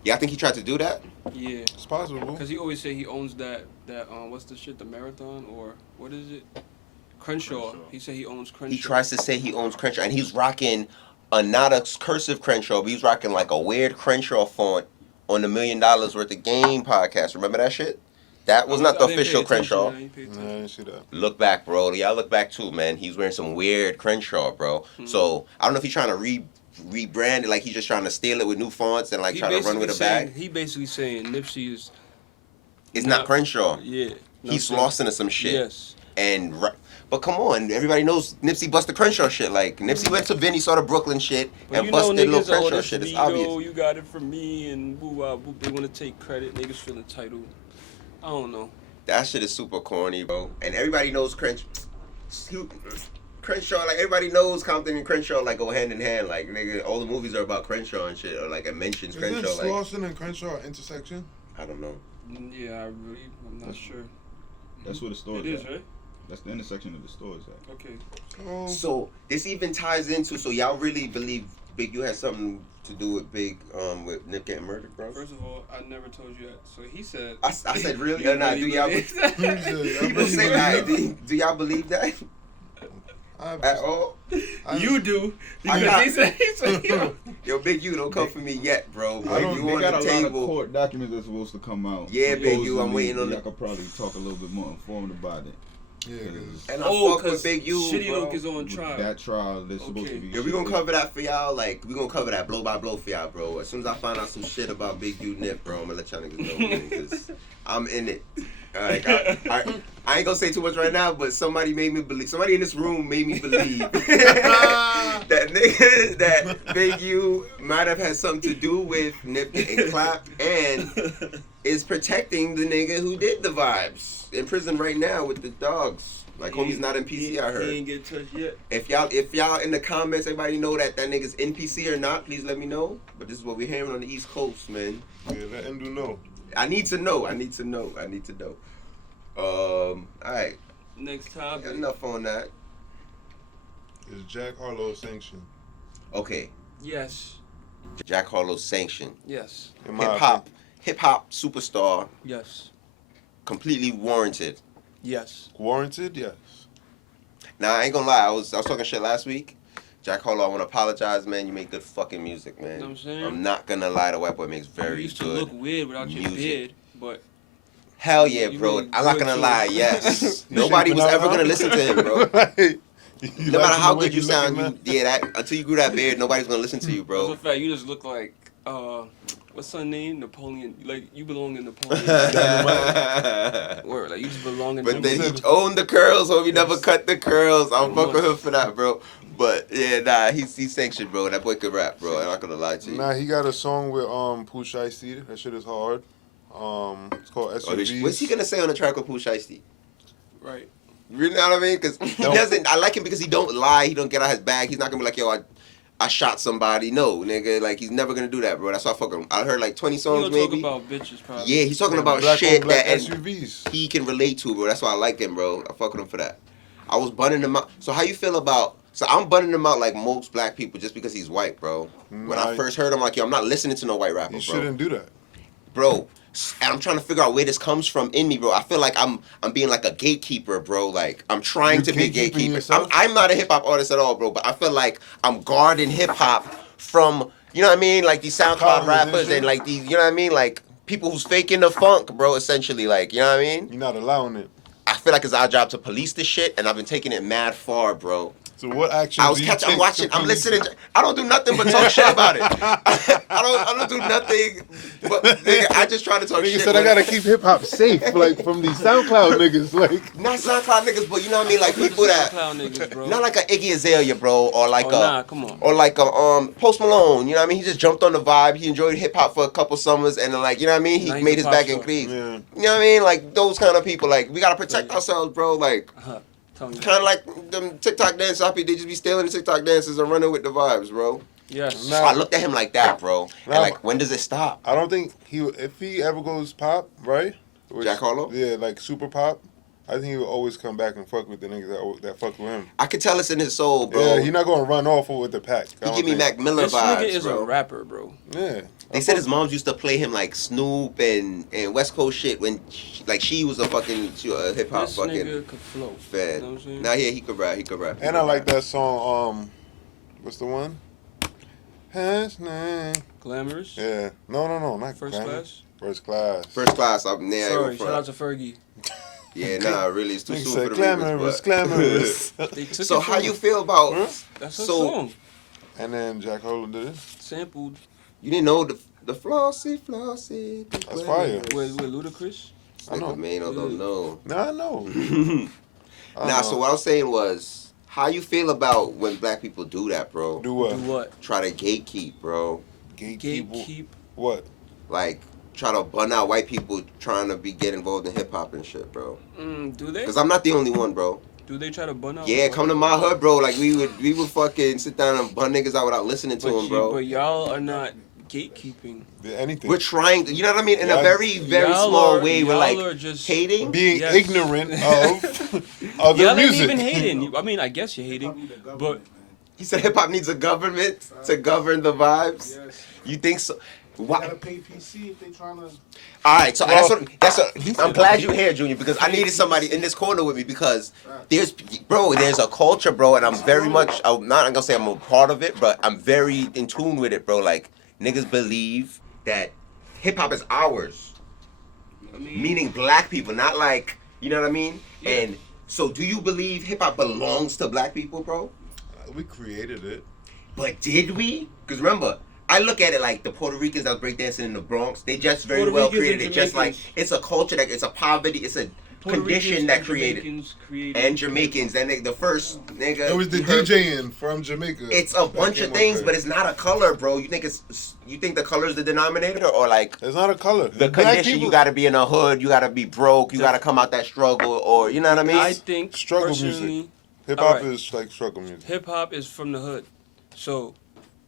Yeah, I think he tried to do that. Yeah. It's possible. Because he always say he owns that what's the shit, the Marathon, or what is it? Crenshaw. He said he owns Crenshaw. He tries to say he owns Crenshaw, and he's rocking not a cursive Crenshaw, but he's rocking like a weird Crenshaw font on the $1 Million Worth of Game podcast. Remember that shit? That was not the I didn't pay official attention, Crenshaw. I didn't pay Nah, I attention. didn't see that. Look back, bro. Y'all look back too, man. He's wearing some weird Crenshaw, bro. So I don't know if he's trying to rebrand it, like he's just trying to steal it with new fonts and like He try to run with a bag. He basically saying Nipsey is. It's not Crenshaw. Yeah. He's lost into some shit. Yes. But come on, everybody knows Nipsey busted Crenshaw shit. Like Nipsey went to Vinny, saw the Brooklyn shit, But and you know busted little niggas, oh, Crenshaw this shit. It's Vito, obvious. you got it from me, and boo wah boo. They want to take credit. Niggas feel entitled. I don't know. That shit is super corny, bro. And everybody knows Crenshaw. Like everybody knows Compton and Crenshaw like go hand in hand. Like nigga, all the movies are about Crenshaw and shit, or like it mentions Isn't Crenshaw. Like Slauson and Crenshaw intersection? I don't know. Yeah, I'm not sure. That's where the store It is is, at. right? That's the intersection of the stores at. Okay. Oh, So this even ties into. So y'all really believe Big U had something to do with Big with Nip getting murdered, bro? First of all, I never told you that. So he said. I said really You or not? really Do y'all? believe that? People say that. Do y'all believe that at all? You do. I Because got- he said, yo. Yo, Big U, don't come for me yet, bro. I Big don't, U they on got the a lot of table. court documents that's supposed to come out. Yeah, Big U, I'm Supposedly, waiting on y'all the- could probably talk a little bit more informed about it. yeah, 'cause And I Oh, fuck with because Big U, Shitty bro. Luke is on With trial. that trial, that's supposed Okay. to be. Yeah, we gonna cover that for y'all. Like, we gonna cover that blow by blow for y'all, bro. As soon as I find out some shit about Big U Nip, bro, I'm gonna let y'all niggas know, man, because I'm in it. Like, I ain't gonna say too much right now, but somebody in this room made me believe that nigga, that Big U might have had something to do with Nip getting clapped and is protecting the nigga who did the vibes in prison right now with the dogs. Like, homie's not in PC, I heard. He ain't get touched yet. If y'all in the comments, everybody know that nigga's in PC or not, please let me know. But this is what we're hearing on the East Coast, man. yeah, let Indu know. I need to know. Alright. Next topic. Enough on that. Is Jack Harlow sanctioned? Okay. Yes. Jack Harlow sanctioned. Yes. In my Hip hop superstar, Yes. completely warranted. Yes. opinion. Warranted? Yes. Now I ain't gonna lie, I was talking shit last week. Jack Harlow, I wanna apologize, man. You make good fucking music, man. You know what I'm saying? I'm not gonna lie, the white boy makes You very used to good. look weird without your music. beard, but Hell yeah, You bro. mean I'm not good gonna too. lie, yes. You Nobody shaping was out ever now? gonna listen to him, bro. You No matter liking how the way good you sound, looking, that until you grew that beard, nobody's gonna listen to you, as a bro. fact, you just look like what's her name? Napoleon. Like you belong in Napoleon. Word, like you just belong in. But then Napoleon. he owned the curls, so he never Yes. cut the curls. I'm Come fuck with on. him for that, bro. But yeah, nah, he's sanctioned, bro. That boy could rap, bro. I'm not gonna lie to you. Nah, he got a song with Pooh Shiesty. That shit is hard. It's called SUVs. What's he gonna say on the track with Pooh Shiesty? Right. You know what I mean? Because he doesn't. I like him because he don't lie. He don't get out his bag. He's not gonna be like, yo, I shot somebody. No, nigga. Like he's never gonna do that, bro. That's why I fuck with him. I heard like 20 You songs don't maybe. talk about bitches, probably. Yeah, he's talking about Black shit on black that and SUVs. he can relate to, bro. That's why I like him, bro. I fuck with him for that. I was bunning him out. So how you feel about? So I'm bunning him out like most black people just because he's white, bro. When I Nah, first heard him, like, yo, I'm not listening to no white rapper, You bro. shouldn't do that. Bro, and I'm trying to figure out where this comes from in me, bro. I feel like I'm being like a gatekeeper, bro. Like I'm trying You to be a gatekeeping gatekeeper. yourself? I'm not a hip hop artist at all, bro. But I feel like I'm guarding hip hop from, you know what I mean, like these SoundCloud rappers and like these, you know what I mean, like people who's faking the funk, bro. Essentially, like, you know what I mean. You're not allowing it. I feel like it's our job to police this shit, and I've been taking it mad far, bro. So what action? I was do you catching, take I'm watching, to I'm police listening. it? I don't do nothing but talk shit about it. I don't do nothing. But nigga, I just try to talk Nigga shit. said I when- gotta keep hip hop safe, like from these SoundCloud niggas, like. Not SoundCloud niggas, but you know what I mean, like people that SoundCloud niggas, bro. not like a Iggy Azalea, bro, or like Nah, come on. or like a Post Malone. You know what I mean? He just jumped on the vibe. He enjoyed hip hop for a couple summers, and then like you know what I mean. He Now he's made a his pop back in star. Cleves. Yeah. You know what I mean? Like those kind of people. Like we gotta protect ourselves, bro. Like Tell me. kind of like them TikTok dances. They just be stealing the TikTok dances and running with the vibes, bro. Yes. So I looked at him like that, bro. Nah, And like, when does it stop? I don't think if he ever goes pop, right? Jack Harlow? Yeah, like super pop. I think he will always come back and fuck with the niggas that fuck with him. I could tell it's in his soul, bro. Yeah, he not gonna run off with the pack. He give me Mac Miller This vibes, nigga is bro. a rapper, bro. Yeah. They said his moms used to play him like Snoop and West Coast shit when she was a fucking hip hop This fucking nigga could flow. fan. You know what I'm saying? Nah, yeah, he could rap. He could rap. And I like that song. What's the one? Hassan. Glamorous. Yeah. No, not First Grammy. class. First class. First class. I'm there. Sorry, shout out to Fergie. Yeah, nah, really, it's too soon for the glamorous, remix, glamorous. So how you feel about? That's a so, song. And then Jack Harlow did it. Sampled. You didn't know the flossy. That's fire. With Ludacris. I know. Man, I don't know. Nah, I know. Nah, so what I was saying was, how you feel about when black people do that, bro? Do what? Do what? Try to gatekeep, bro. Gatekeep. What? Like, try to bun out white people trying to get involved in hip hop and shit, bro. Do they? Because I'm not the only one, bro. Do they try to bun out? Yeah, come to my hood, bro. Like, we would fucking sit down and bun niggas out without listening to them, bro. But y'all are not gatekeeping. Anything. We're trying to, you know what I mean? In a Y'all- very, very y'all small are- way, we're y'all like are just hating. Being Yes. ignorant of other Y'all ain't music. even hating. I mean, I guess you're hating, but He said hip hop needs a government to govern the vibes. Yes. You think so? You Why? gotta pay PC if they trying to. All right, so that's what I'm glad you're here, Junior, because I needed somebody in this corner with me because there's a culture, bro, and I'm not gonna say I'm a part of it, but I'm very in tune with it, bro. Like, niggas believe that hip hop is ours, meaning black people, not like, you know what I mean? Yeah. And so, do you believe hip hop belongs to black people, bro? We created it. But did we? Because remember, I look at it like the Puerto Ricans that was breakdancing in the Bronx. They just very Puerto well Ricans created and it. Just like Jamaicans. it's a culture that it's a poverty. It's a Puerto condition Ricans that and created. Jamaicans created. And Jamaicans. That nigga, the first nigga. It was the you heard- DJing from Jamaica. It's a bunch of things, but it's not a color, bro. You think the color is the denominator, or like It's not a color. the Black condition? people- You got to be in a hood. You got to be broke. You got to come out that struggle, or you know what I mean? I think Struggle personally, music. Hip hop Alright. is like struggle music. hip hop is from the hood. So,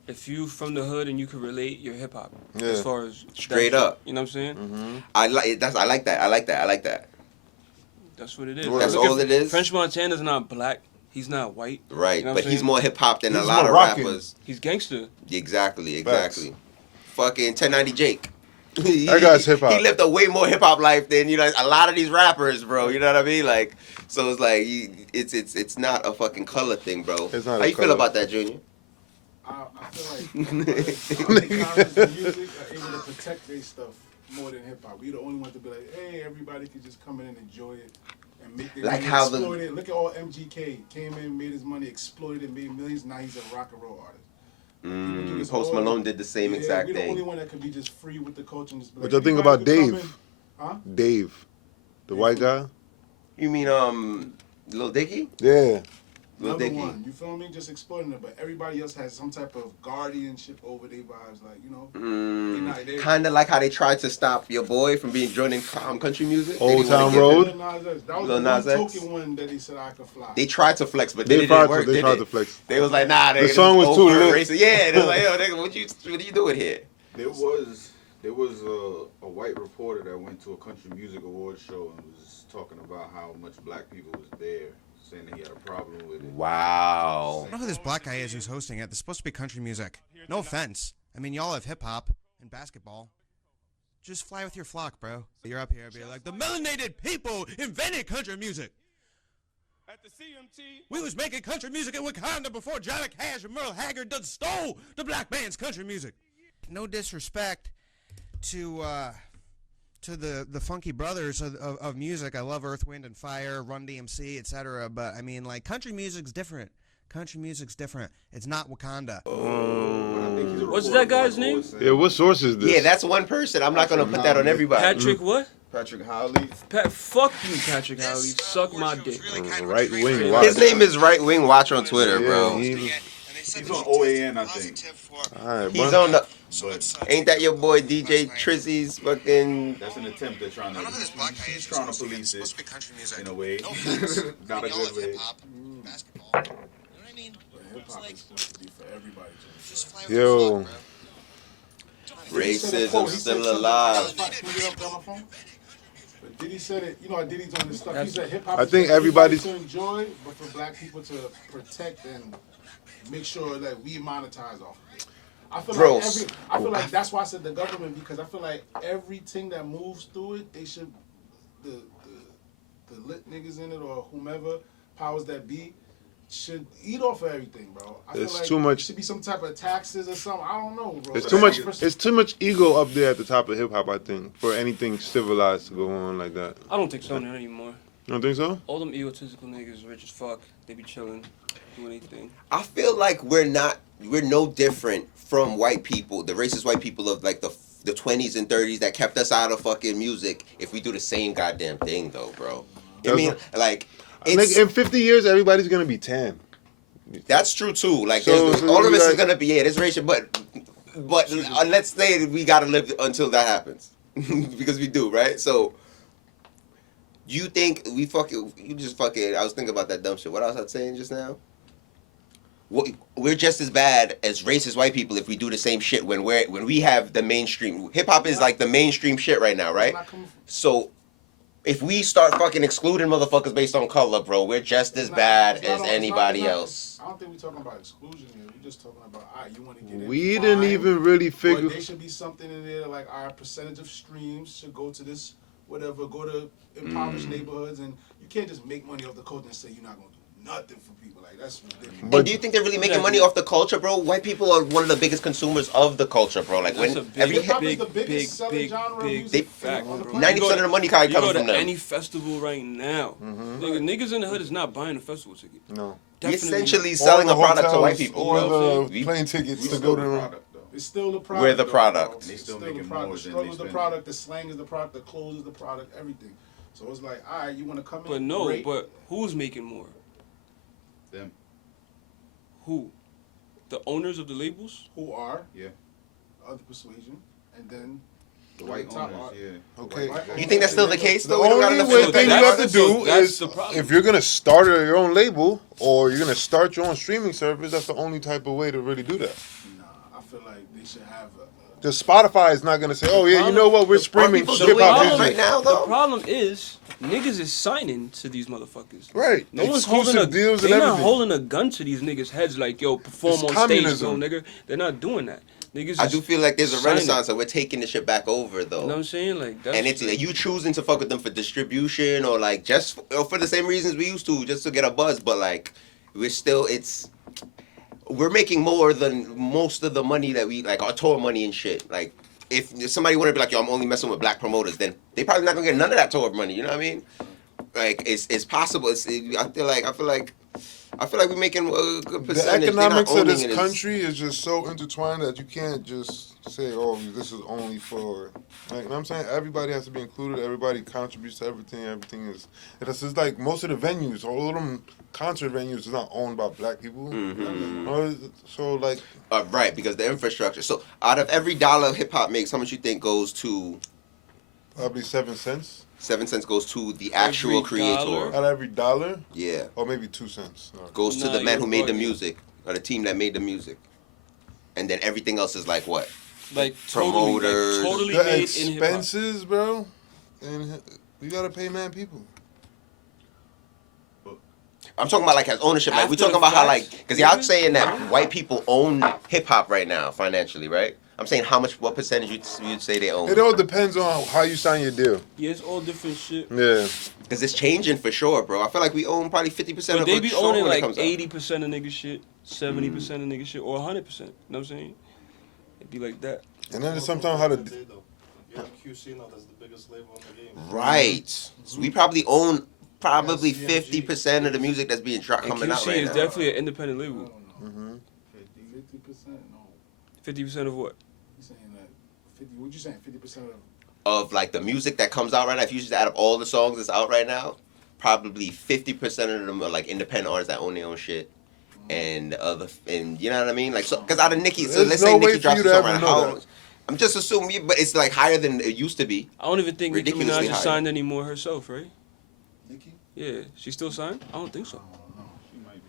if you from the hood and you can relate, you're hip hop. Yeah. As far as Straight that's- up. You know what I'm saying? Mm-hmm. I like that. That's what it is. That's Look at all it is? French Montana's not black. He's not white. Right, You know what but I'm he's saying? more hip hop than a He's lot more of rockin'. rappers. He's gangster. Exactly. Facts. Fucking 1090 Jake. That guy's hip-hop. He lived a way more hip hop life than a lot of these rappers, bro. You know what I mean? Like, so it's like it's not a fucking color thing, bro. It's not How a you feel color. about that, Junior? I feel like Congress and music are able to protect their stuff more than hip hop. We the only ones to be like, hey, everybody can just come in and enjoy it and make their Like money, how the- exploit it. Look at all MGK came in, made his money, exploited it, made millions. Now he's a rock and roll artist. People do this Post all- Malone did the same exact we're the only thing. one that could be just free with the culture and just be What like, y'all think everybody about could come Dave? in. Huh? Dave, the white guy. You mean Lil Dicky? Yeah. Lil Another Dicky. one, you feel me? Just exploiting it, but everybody else has some type of guardianship over their vibes, like they Kind of like how they tried to stop your boy from joining country music. They Old didn't wanna Town give him- Road. That was Lil the Nas one X? token one that he said I could fly. They tried to flex, but They it tried didn't work. to. They did tried it? to flex. They was like, nah. The song was too lit. Racist. Yeah, they was like, yo, nigga, what are you doing here? There was a white reporter that went to a country music award show and was talking about how much black people was there, saying that he had a problem with it. Wow. I don't know who this black guy is who's hosting it. This is supposed to be country music. No offense. I mean, y'all have hip-hop and basketball. Just fly with your flock, bro. You're up here, be like, the melanated people invented country music. At the CMT, we was making country music in Wakanda before Johnny Cash and Merle Haggard done stole the black man's country music. No disrespect to the funky brothers of music. I love Earth, Wind, and Fire, Run DMC, etc. But I mean, like, country music's different. Country music's different. It's not Wakanda. What's that guy's name? Yeah, what source is this? Yeah, that's one person. I'm not gonna put that on everybody. Patrick what? Patrick Howley. Fuck you, Patrick Howley. Suck my dick. Right wing watch. His name is Right Wing Watch on Twitter, Yeah, bro. He's on OAN, I think. Alright, He's bro. on the. But Ain't that your boy DJ Trizzy's fucking? that's an attempt at trying to. He's trying to police it in a way, not a good way. Hip-hop is supposed to be for everybody. Yo, Racism still alive. But Diddy said it, Diddy's on this stuff. He said hip hop I is think for everybody everybody's- to enjoy, but for black people to protect and make sure that we monetize off of it. I feel like that's why I said the government, because I feel like everything that moves through it, they should the lit niggas in it or whomever powers that be should eat off of everything, bro. I feel It's like too much. Should be some type of taxes or something. I don't know, bro. It's too much. It's too much ego up there at the top of hip hop. I think for anything civilized to go on like that. I don't think so anymore. You don't think so? All them egotistical niggas rich as fuck. They be chilling, doing anything. I feel like we're no different from white people, the racist white people of like the 20s and 30s that kept us out of fucking music. If we do the same goddamn thing, though, bro. I mean, like in 50 years, everybody's gonna be tan. That's true too. Like, so all of this is gonna be there's racial, but let's say we gotta live until that happens, because we do, right? So, you think I was thinking about that dumb shit. What else I was saying just now? We're just as bad as racist white people if we do the same shit when we have the mainstream. Hip hop is like the mainstream shit right now, right? So if we start fucking excluding motherfuckers based on color, bro, we're just as bad as anybody else. I don't think we're talking about exclusion here. We're just talking about, you want to get in. We didn't even really figure. There should be something in there like our percentage of streams should go to this, whatever, go to impoverished neighborhoods, and you can't just make money off the culture and say you're not going to do nothing for people. Like, that's ridiculous. But do you think they're really making money off the culture, bro? White people are one of the biggest consumers of the culture, bro. Like, when every the biggest selling genre of music. 90% of the money probably comes from them. Any festival right now, niggas in the hood is not buying a festival ticket. No, we essentially selling a product to white people. Or the plane tickets to go to the product. It's still the product. We're the product. They still making more. The struggle is the product. The slang is the product. The clothes is the product. Everything. So it's like, all right, you want to come in? But no, great. but who's making more? Them. Who? The owners of the labels? Who are? Yeah. Other persuasion, and then the white owners. Yeah. Okay. You think that's still the case? The only thing you have to do is, if you're gonna start your own label or you're gonna start your own streaming service, that's the only type of way to really do that. I feel like they should have the Spotify is not gonna say, "Oh yeah, you know what? We're streaming hip hop music right now." Though the problem is, niggas is signing to these motherfuckers. Right. No one's holding deals. They're not holding a gun to these niggas' heads like, "Yo, perform on communism. stage, yo, nigga." They're not doing that. Niggas. I do feel like there's a renaissance, and we're taking the shit back over, though. You know what I'm saying? Like, that's, and it's like you choosing to fuck with them for distribution or like just for the same reasons we used to, just to get a buzz. But like, we're making more than most of the money that we like our tour money and shit. Like, if somebody wanted to be like, yo, I'm only messing with black promoters, then they probably not gonna get none of that tour money. You know what I mean? Like, it's possible. I feel like we're making a good percentage. The economics of this country is just so intertwined that you can't just say, "Oh, this is only for." Like, you know what I'm saying? Everybody has to be included. Everybody contributes to everything. Everything is. It's just like most of the venues, all of them concert venues, is not owned by black people. So like. Right, because the infrastructure. So out of every dollar hip hop makes, how much you think goes to? Probably 7 cents. 7 cents goes to the actual creator. Out of every dollar? Yeah. Or maybe 2 cents. Goes to the man who made the music, or the team that made the music. And then everything else is like what? Like promoters. Totally the made expenses, bro. And we gotta pay mad people. I'm talking about like as ownership. Like we're talking about how like, because y'all saying that white people own hip hop right now financially, right? I'm saying what percentage you'd say they own? It all depends on how you sign your deal. Yeah, it's all different shit. Yeah. Because it's changing for sure, bro. I feel like we own probably 50% of but they be owning like 80% of nigga shit, 70% of nigga shit, or 100%. You know what I'm saying? It'd be like that. And then sometimes how to... Yeah, QC now, that's the biggest label in the game. Right. So we probably own 50% of the music that's being coming out right now. QC is definitely an independent label. 50%? No. 50% of what? You saying that? 50? What you saying? 50% of like the music that comes out right now. If you just add up all the songs that's out right now, probably 50% of them are like independent artists that own their own shit. And you know what I mean? Like, so because out of Nicki, so let's say Nicki drops a song right now. I'm just assuming, but it's like higher than it used to be. I don't even think Nicki Minaj is signed anymore herself, right? Nicki? Yeah, she's still signed? I don't think so. No, she might be.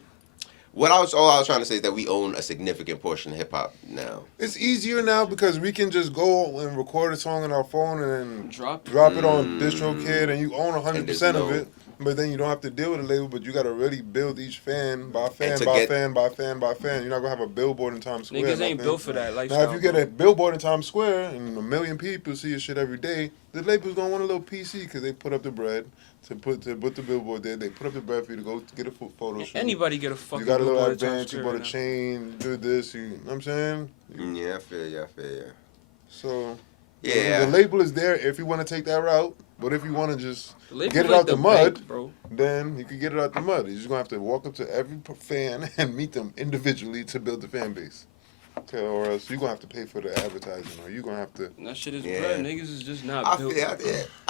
All I was trying to say is that we own a significant portion of hip hop now. It's easier now because we can just go and record a song on our phone and then drop it on DistroKid, and you own 100% of it. But then you don't have to deal with a label, but you gotta really build each fan by fan by get- fan by fan by fan. You're not gonna have a billboard in Times Square. Niggas ain't built for that lifestyle. Now, if you get a billboard in Times Square and 1 million people see your shit every day, the label's gonna want a little PC because they put up the bread to put the billboard there. They put up the bread for you to go get a photo shoot. Anybody get a fucking You got a little billboard in Times advance. You Square bought a right now. chain. You do this. You know what I'm saying? Yeah, I feel you. So Yeah. the label is there if you want to take that route. But if you want to just The label's get it like out the the mud, bank, bro. then you can get it out the mud. You're just gonna have to walk up to every fan and meet them individually to build the fan base. Okay, or else you're gonna have to pay for the advertising, or you're gonna have to. And that shit is Yeah. bread. Niggas is just not I built.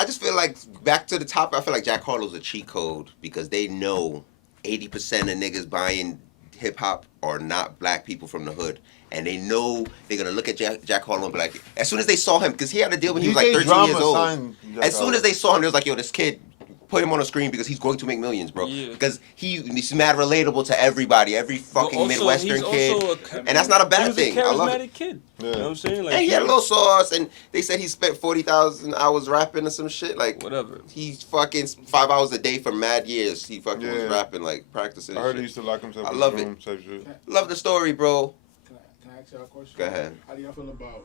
just feel like back to the top. I feel like Jack Harlow's a cheat code because they know 80% of niggas buying hip hop are not black people from the hood, and they know they're gonna look at Jack Harlow and be like, as soon as they saw him, because he had a deal when he was like DJ 13 Drama years old. signed Jack As soon Harlow. as they saw him, they was like, yo, this kid. Put him on a screen because he's going to make millions, bro. Yeah. Because he's mad relatable to everybody, every fucking also, Midwestern he's kid, also and that's not a he bad was thing. a I love charismatic it. kid. Yeah. You know what I'm saying? Like, And he had a little sauce, and they said he spent 40,000 hours rapping or some shit. Like, whatever. He's fucking 5 hours a day for mad years. He fucking was Yeah. rapping, like, practicing. I heard shit. he used to lock himself I in love his it. room type shit. Love the story, bro. Can I ask y'all a question? Go ahead. How do y'all feel about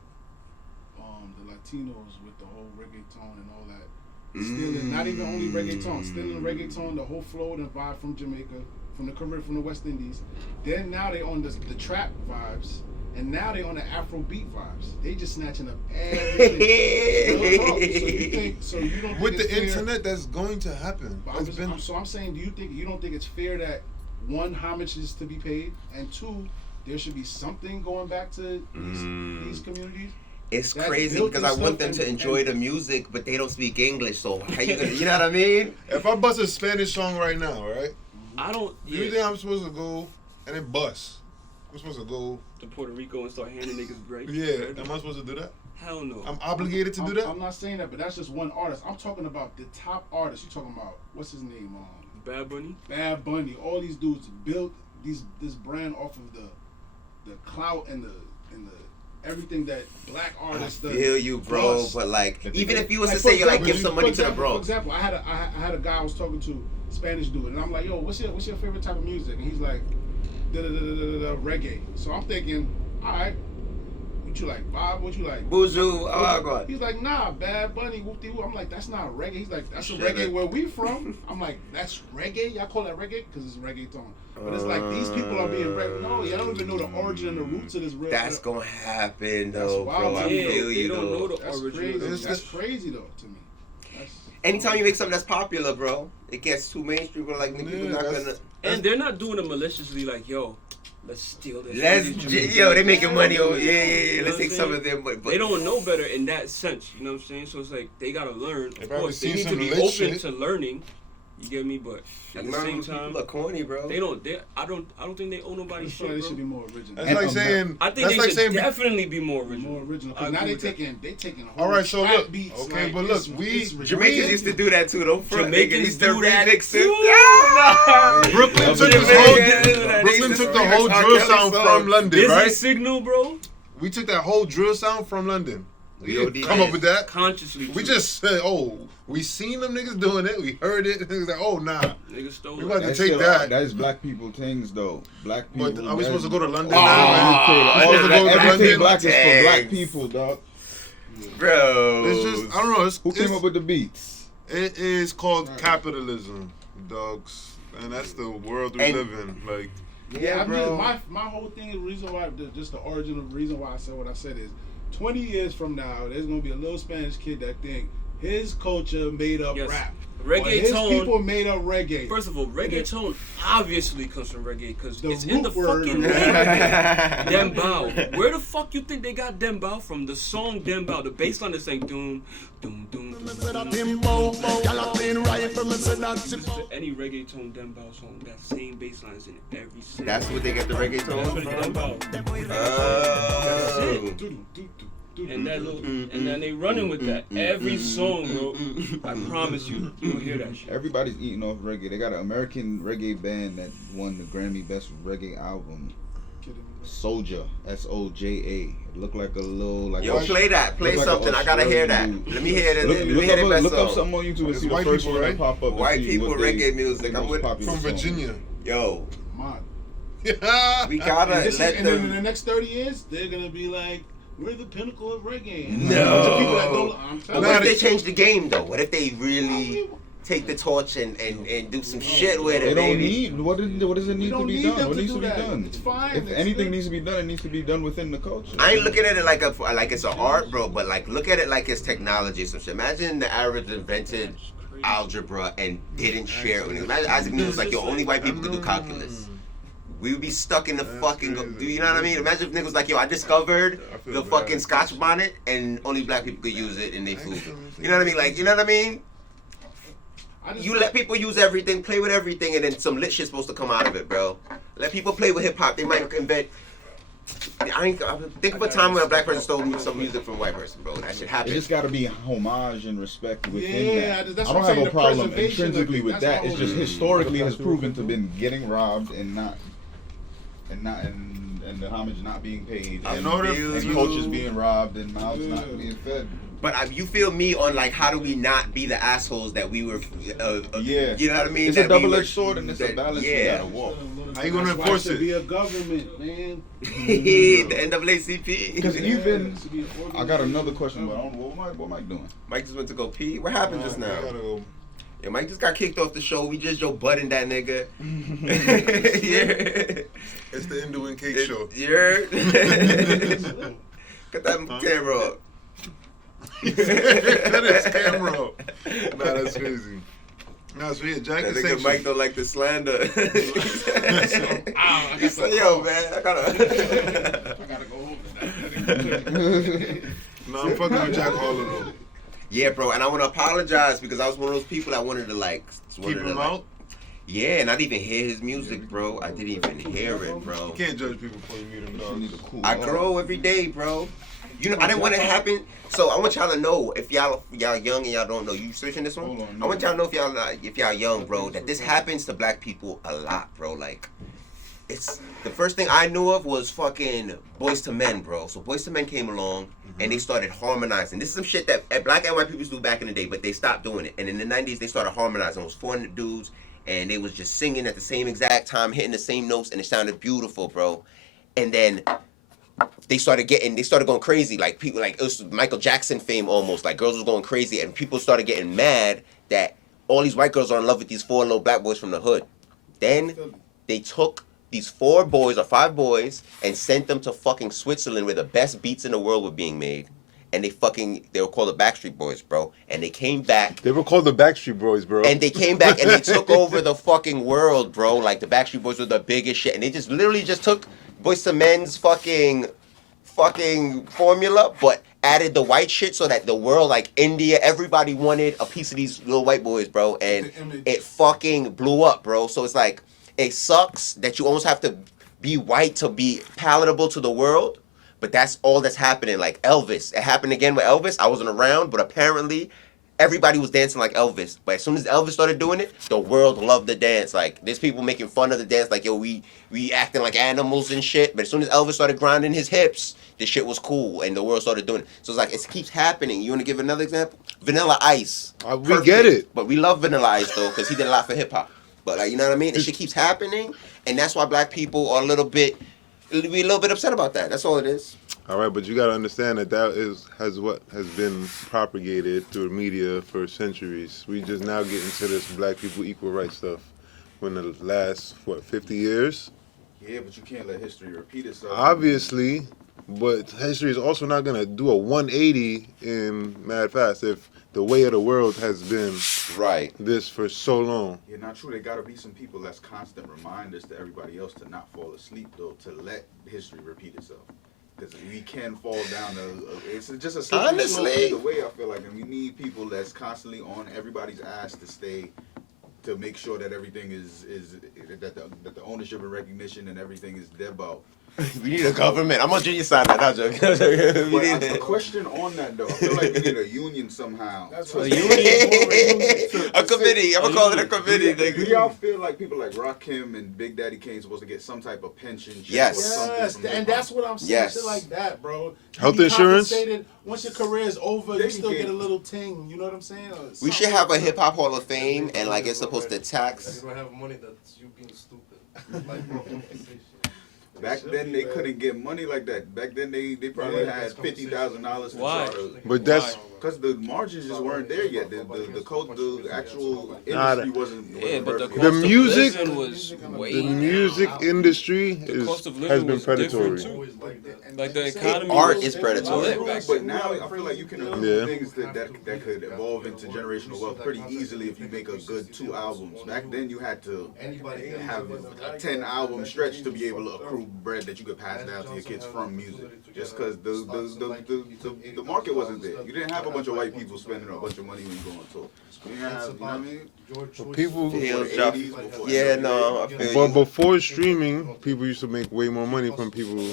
the Latinos with the whole reggaeton and all that? Stealing, not even only reggaeton, stealing reggaeton, the whole flow and vibe from Jamaica, from the Caribbean, from the West Indies. Then now they on the trap vibes, and now they on the Afrobeat vibes. They just snatching up everything. Real talk. So you don't think With it's the fair? internet, that's going to happen. But I'm saying, you don't think it's fair that one, homage is to be paid, and two, there should be something going back to these communities? It's That crazy built because I this want stuff them to and- enjoy the music, but they don't speak English, so how you gonna, you know what I mean? If I bust a Spanish song right now, right? I don't. Do you think I'm supposed to go and it bust? I'm supposed to go to Puerto Rico and start handing niggas break. Yeah, am I supposed to do that? Hell no. I'm obligated to do that? I'm not saying that, but that's just one artist. I'm talking about the top artists. You talking about what's his name? Bad Bunny. Bad Bunny. All these dudes built this brand off of the clout and the everything that black artists. I feel you, bro. Plus, but like, even if you was like, to for say you like example, give some money to the For Bronx. example, I had a guy I was talking to, Spanish dude, and I'm like, yo, what's your favorite type of music? And he's like, reggae. So I'm thinking, all right, what you like, Bob? What you like? Buzu, oh god. He's like, nah, Bad Bunny, whoop-de-whoop. I'm like, that's not reggae. He's like, that's a Shut reggae up. where we from. I'm like, that's reggae? Y'all call that reggae? Because it's reggaeton. But it's like, these people are being no, y'all don't even know the origin and the roots of this real. That's gonna happen That's though, wild bro. to I me. feel They you don't know though. the That's origin. crazy. That's crazy though to me. Anytime you make something that's popular, bro, it gets too mainstream. People like people not gonna. And they're not doing it maliciously. Like, yo, let's steal this. They making money over. Yeah. You know Let's what take I'm some saying? of them. But They don't know better in that sense. You know what I'm saying? So it's like they gotta learn. Of I course, they see need to some be lit open shit- to learning. You get me? But at the same time, people are corny, bro. they don't. I don't think they owe nobody I shit, feel like they bro. should be more original. That's like saying. I think that's they like should saying. definitely be more original. More original. I Because now agree they with that. taking a whole All right, so trap look. beats. Okay, like, but look, it's we Jamaicans used to do that too. Don't front. Jamaicans Used to do that remix too. it. Brooklyn took Jamaican, this they whole. Brooklyn used to took the remix whole R. drill Kelly sound songs. from London, Busy right? Signal, bro. We took that whole drill sound from London. We Yo, didn't come up with that. Consciously. We too. just said, oh, we seen them niggas doing it. We heard it. It was like, oh, nah. Niggas stole We it. about to That's take still- that. That is black people things though. Black people. But are we supposed to go to London Oh, now? everything Supposed to go to everything London? black is for Thanks. black people, dog. Bro. It's just, I don't know. Who came up with the beats? It is called capitalism, dogs. And that's the world we And- live in. Like, Yeah, I'm bro. just, my whole thing, the reason why, just the origin of the reason why I said what I said is, 20 years from now, there's gonna be a little Spanish kid that think his culture made up Yes. rap. Or his Reggaeton. people made up reggae. First of all, reggaeton obviously comes from reggae because The it's in the root word fucking of name of it. Dembow. Where the fuck you think they got Dembow from? The song Dembow. The bass line is saying doom, doom, doom, doom, doom. Any reggaeton Dembow song, that same bass line is in every single. That's what they get the reggaeton That's what from. Dembow. Oh. And that little, and then they running with that every song, bro. I promise you, you'll hear that shit. Everybody's eating off reggae. They got an American reggae band that won the Grammy Best Reggae Album. Soja, S-O-J-A. It looked like a little like. Yo, play that. Play something. I gotta hear that. Let me hear that. Let me hear that best Look song. up something on YouTube and see the white first people, one right? that pop up. White people reggae music. I'm with From Virginia. Yo. Man. We gotta let and then in the them. next 30 years, they're gonna be like, we're the pinnacle of reggae. And No. people that don't, I'm But telling what if you. they change the game though? What if they really take the torch and do some shit with They it, don't baby? need. What does it need to be done? What needs to be that. done? It's fine. If It's anything good. needs to be done, it needs to be done within the culture. I ain't looking at it like it's an art, bro, but like look at it like it's technology or some shit. Imagine the Arabs invented algebra and didn't share it with you. Imagine Isaac Newton was like, yo, only white people could do calculus. We would be stuck in the fucking, you know what I mean? Imagine if niggas was like, yo, I discovered the fucking Scotch bonnet and only black people could use it in their food. You know what I mean? Like, you know what I mean? You let people use everything, play with everything, and then some lit shit's supposed to come out of it, bro. Let people play with hip hop. They might invent. Think of a time when a black person stole some music from a white person, bro. That shit It happened. just got to be homage and respect within Yeah, that. that's I what don't I'm have a saying, the problem preservation of intrinsically it, with that's that. all It's it just is. historically has proven to been getting robbed and the homage not being paid. In order and to- cultures being robbed and mouths not being fed. But you feel me on like how do we not be the assholes that we were? Yeah, you know what I mean. It's That a we were- double-edged sword and it's a balance we gotta walk. How you gonna That's why enforce it should it? be a government, man. The NAACP. Because even I got another question, but I don't know what Mike doing. Mike just went to go pee. What happened just now? I gotta go. Yeah, Mike just got kicked off the show. We just Joe Budden that nigga. Yeah. It's the Indu AKA show. Yeah. Cut that camera off. That is camera. Nah, that's crazy. Nah, so yeah, Jack That is nigga sanctioned. Mike don't like the slander. I He said, yo, man, I gotta go home. No, I'm fucking with Jack Harlow though. Yeah, bro, and I want to apologize because I was one of those people that wanted to like Keep him out. Yeah, and I didn't even hear his music, bro. I didn't even hear it, bro. You can't judge people before you meet them, dog. I grow every day, bro. You know, I didn't want it to happen. So I want y'all to know if y'all young and y'all don't know. You switching this one? I want y'all to know if y'all young, bro, that this happens to black people a lot, bro. Like, it's the first thing I knew of was fucking Boyz II Men, bro. So Boyz II Men came along and they started harmonizing. This is some shit that black and white people used to do back in the day, but they stopped doing it. And in the 90s, they started harmonizing. It was 400 dudes, and they was just singing at the same exact time, hitting the same notes, and it sounded beautiful, bro. And then they started going crazy. Like people, like it was Michael Jackson fame almost. Like girls was going crazy, and people started getting mad that all these white girls are in love with these 4 little black boys from the hood. Then they took these 4 boys or 5 boys and sent them to fucking Switzerland where the best beats in the world were being made. And they were called the Backstreet Boys, bro. And they came back. They were called the Backstreet Boys, bro. And they came back and they took over the fucking world, bro. Like the Backstreet Boys were the biggest shit. And they just literally just took Boyz II Men's fucking formula, but added the white shit so that the world, like India, everybody wanted a piece of these little white boys, bro. And it fucking blew up, bro. So it's like, it sucks that you almost have to be white to be palatable to the world. But that's all that's happening. Like Elvis. It happened again with Elvis. I wasn't around, but apparently everybody was dancing like Elvis. But as soon as Elvis started doing it, the world loved the dance. Like, there's people making fun of the dance. Like, yo, we acting like animals and shit. But as soon as Elvis started grinding his hips, this shit was cool. And the world started doing it. So it's like, it keeps happening. You want to give another example? Vanilla Ice. We get it. But we love Vanilla Ice, though, because he did a lot for hip-hop. But, like, you know what I mean? This shit keeps happening. And that's why black people are a little bit upset about that. That's all it is. All right, but you got to understand that has been propagated through the media for centuries. We just now get into this black people equal rights stuff when the last 50 years. Yeah, but you can't let history repeat itself. Obviously, but history is also not gonna do a 180 in mad fast if the way of the world has been this for so long. Yeah, not true. There gotta be some people that's constant reminders to everybody else to not fall asleep, though, to let history repeat itself. Because we can fall down. It's just a slippery slope either way, I feel like, and we need people that's constantly on everybody's ass to make sure that everything is that the ownership and recognition and everything is there about. We need a government. I'm on your side. Not joking. A question on that though. I feel like we need a union somehow. That's a union. A committee. I'm gonna call it a committee. Do y'all feel like people like Rakim and Big Daddy Kane supposed to get some type of pension? Yes. Or something And that's what I'm saying. Yes. Shit like that, bro. Health insurance? Once your career is over, you still get a little ting. You know what I'm saying? We should have a hip hop hall of fame, and like it's supposed to tax. You don't have money that's you being stupid. Like, back then they couldn't get money like that. Back then they probably had $50,000. Why? But that's because the margins just weren't there yet. The actual industry wasn't. Yeah, but the the music. was way The music industry cost of living has been was predatory. different, too. Like the economy. Art was is predatory. But now I feel like you can do things that could evolve into generational wealth pretty easily if you make a good 2 albums. Back then you had to have a 10 album stretch to be able to accrue bread that you could pass down to your kids from music. Just because the market wasn't there. You didn't have a bunch of white people spending a bunch of money when you go on tour. You didn't have, you know what I mean? People, Yeah, no, I feel but you. before streaming, people used to make way more money from people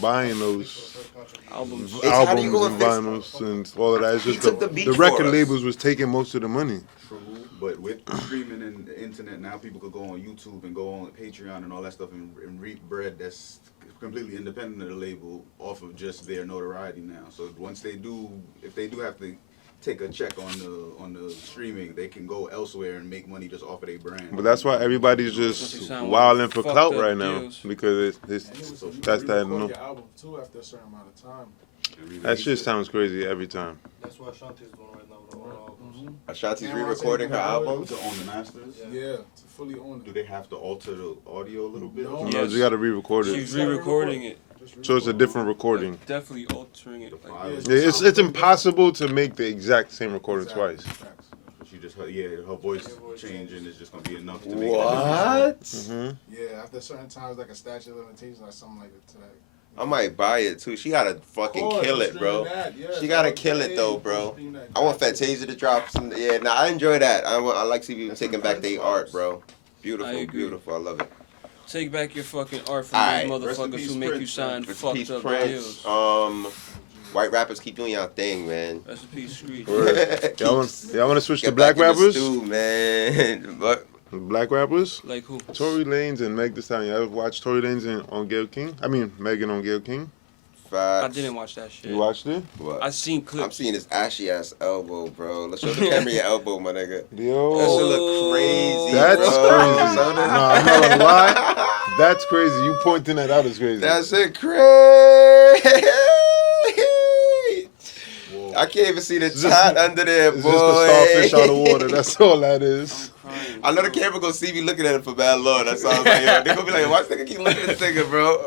buying those albums how do you and go and fix- vinyls and all of that. It's just took the the beat record for us. labels was taking most of the money. But with streaming and the internet, now people could go on YouTube and go on Patreon and all that stuff and reap bread that's completely independent of the label off of just their notoriety now. So once they do, if they do have to take a check on the streaming, they can go elsewhere and make money just off of their brand. But that's why everybody's just wilding for clout right now because it's that's that. You No, your album too after a certain amount of time. that shit sounds crazy every time. That's what Ashanti's doing right now with all albums. Ashanti's re-recording her albums. To own the masters? Yeah, to fully own Do it. they have to alter the audio a little bit? No. No, you got to re-record it, She's re-recording it. so it's a different recording. Definitely altering it. Like, Yeah, it's impossible to make the exact same recording twice. She just her voice changing is just gonna be enough to make What? Mm-hmm. Yeah, after certain times, like a statute of limitations or something like that today. I might buy it too. She gotta fucking kill it, bro. She gotta kill it though, bro. I want Fantasia to drop some. Yeah, nah, I enjoy that. I like to see people taking back their art, bro. Beautiful, beautiful. I love it. Take back your fucking art from Alright. these motherfuckers who make you sign fucked Peace up Prince. deals. White rappers keep doing y'all thing, man. Rest in peace, Screech. Y'all want to switch to Get black back in the rappers? stew, man. What? Black rappers? Like who? Tory Lanez and Meg Thee Stallion. I watched Tory Lanez on Gayle King. I mean Megan on Gayle King. I didn't watch that shit. You watched it? What? I seen clips. I'm seeing his ashy ass elbow, bro. Let's show the camera your elbow, my nigga. Yo. That shit look crazy. That's bro. crazy. No, I'm not gonna lie. That's crazy. You pointing that out is crazy. That shit crazy. I can't even see the chat under there, boy. It's just a starfish out of water. That's all that is. I know the camera gonna see me looking at it for bad Lord. That's all I'm like, yo, they gonna be like, why this nigga keep looking at this nigga, bro?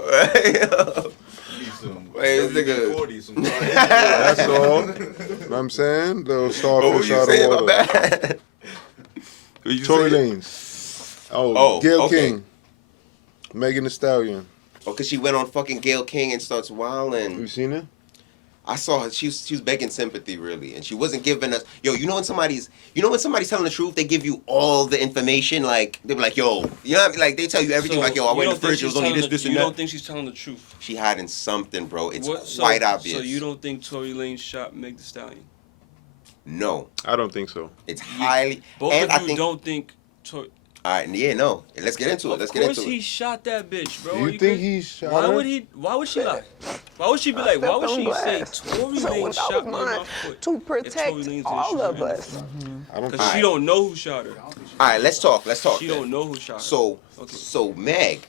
Wait, this nigga. That's all. Know what I'm saying? The starfish out of water. My bad. Tory Lanez. Oh, Gayle King. Megan Thee Stallion. Oh, cause she went on fucking Gayle King and starts wilding. You seen it? I saw her. She was begging sympathy, really, and she wasn't giving us. Yo, you know when somebody's telling the truth, they give you all the information. Like they be like, yo, you know what I mean? Like they tell you everything. Like, yo, I went in the fridge. It was only this, and that. You don't think she's telling the truth? She hiding something, bro. It's quite obvious. So you don't think Tory Lanez shot Meg Thee Stallion? No, I don't think so. It's highly. Both and of you don't think Tory. All right, yeah, no. Let's get into it. Let's get into it. Of course he shot that bitch, bro. You think he shot Why her? would he? Why would she lie? Why would she be like? Why would she say Tory Lanez shot me in my foot to protect all of us? Because she don't know who shot her. All right, let's talk. She don't know who shot her. So Meg,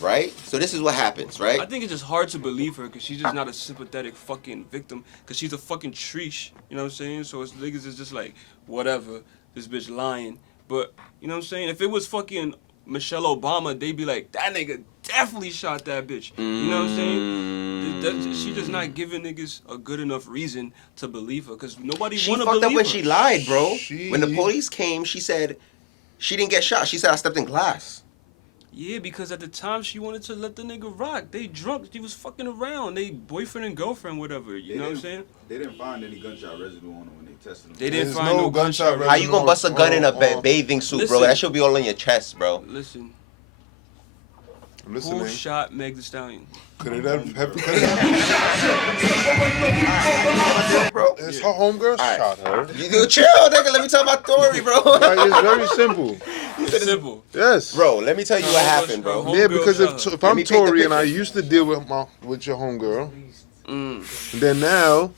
right? So this is what happens, right? I think it's just hard to believe her because she's just not a sympathetic fucking victim. Because she's a fucking treesh. You know what I'm saying? So it's niggas is just like, whatever, this bitch lying. But, you know what I'm saying? If it was fucking Michelle Obama, they'd be like, that nigga definitely shot that bitch. You know what I'm saying? She just not giving niggas a good enough reason to believe her because nobody want to believe her. She fucked up when she lied, bro. When the police came, she said she didn't get shot. She said I stepped in glass. Yeah, because at the time she wanted to let the nigga rock. They drunk. She was fucking around. They boyfriend and girlfriend, whatever. You know what I'm saying? They didn't find any gunshot residue on them when they tested them. They didn't find no gunshot residue. How you gonna bust a gun in a bathing suit, bro? That should be all in your chest, bro. Listen. I'm listening. Who shot Meg Thee Stallion? Could it have bro? It's her homegirl shot her. You chill, nigga. Let me tell my story, bro. Like, it's very simple. Simple. Yes. Bro, let me tell you what happened, bro. Yeah, because if I'm Tory and I used to deal with your homegirl, then now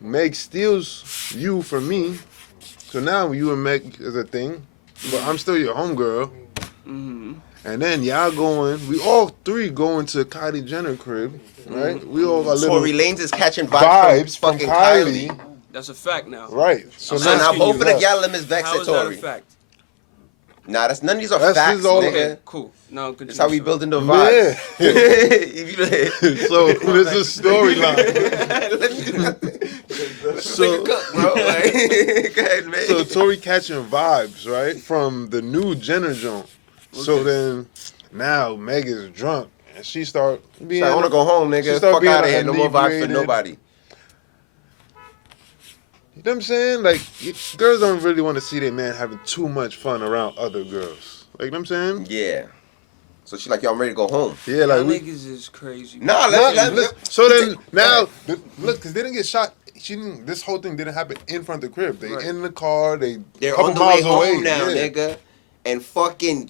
Meg steals you from me. So now you and Meg is a thing, but I'm still your homegirl. And then y'all we all three going to Kylie Jenner crib, right? We all got little Tory Lanez is catching vibes from fucking Kylie. That's a fact now. Right. So now both of the y'all is vexed How at is that Tory. a fact? Nah, none of these are facts, nigga. Okay, cool. Now continue. That's how we building the vibe. Yeah. So there's a storyline. Let me do nothing. So, cook, bro. Like, go ahead, man. So Tory catching vibes, right, from the new Jenner joint. Okay. So then now Meg is drunk and she start being. I want to go home, nigga. Fuck out of here. No more vibes for nobody. You know what I'm saying? Like, girls don't really want to see their man having too much fun around other girls. Like, you know what I'm saying? Yeah. So she's like, yo, I'm ready to go home. Yeah, like niggas is crazy. Nah, let's so then now, look, because they didn't get shot. This whole thing didn't happen in front of the crib. They in the car. They're on the way home now, nigga. And fucking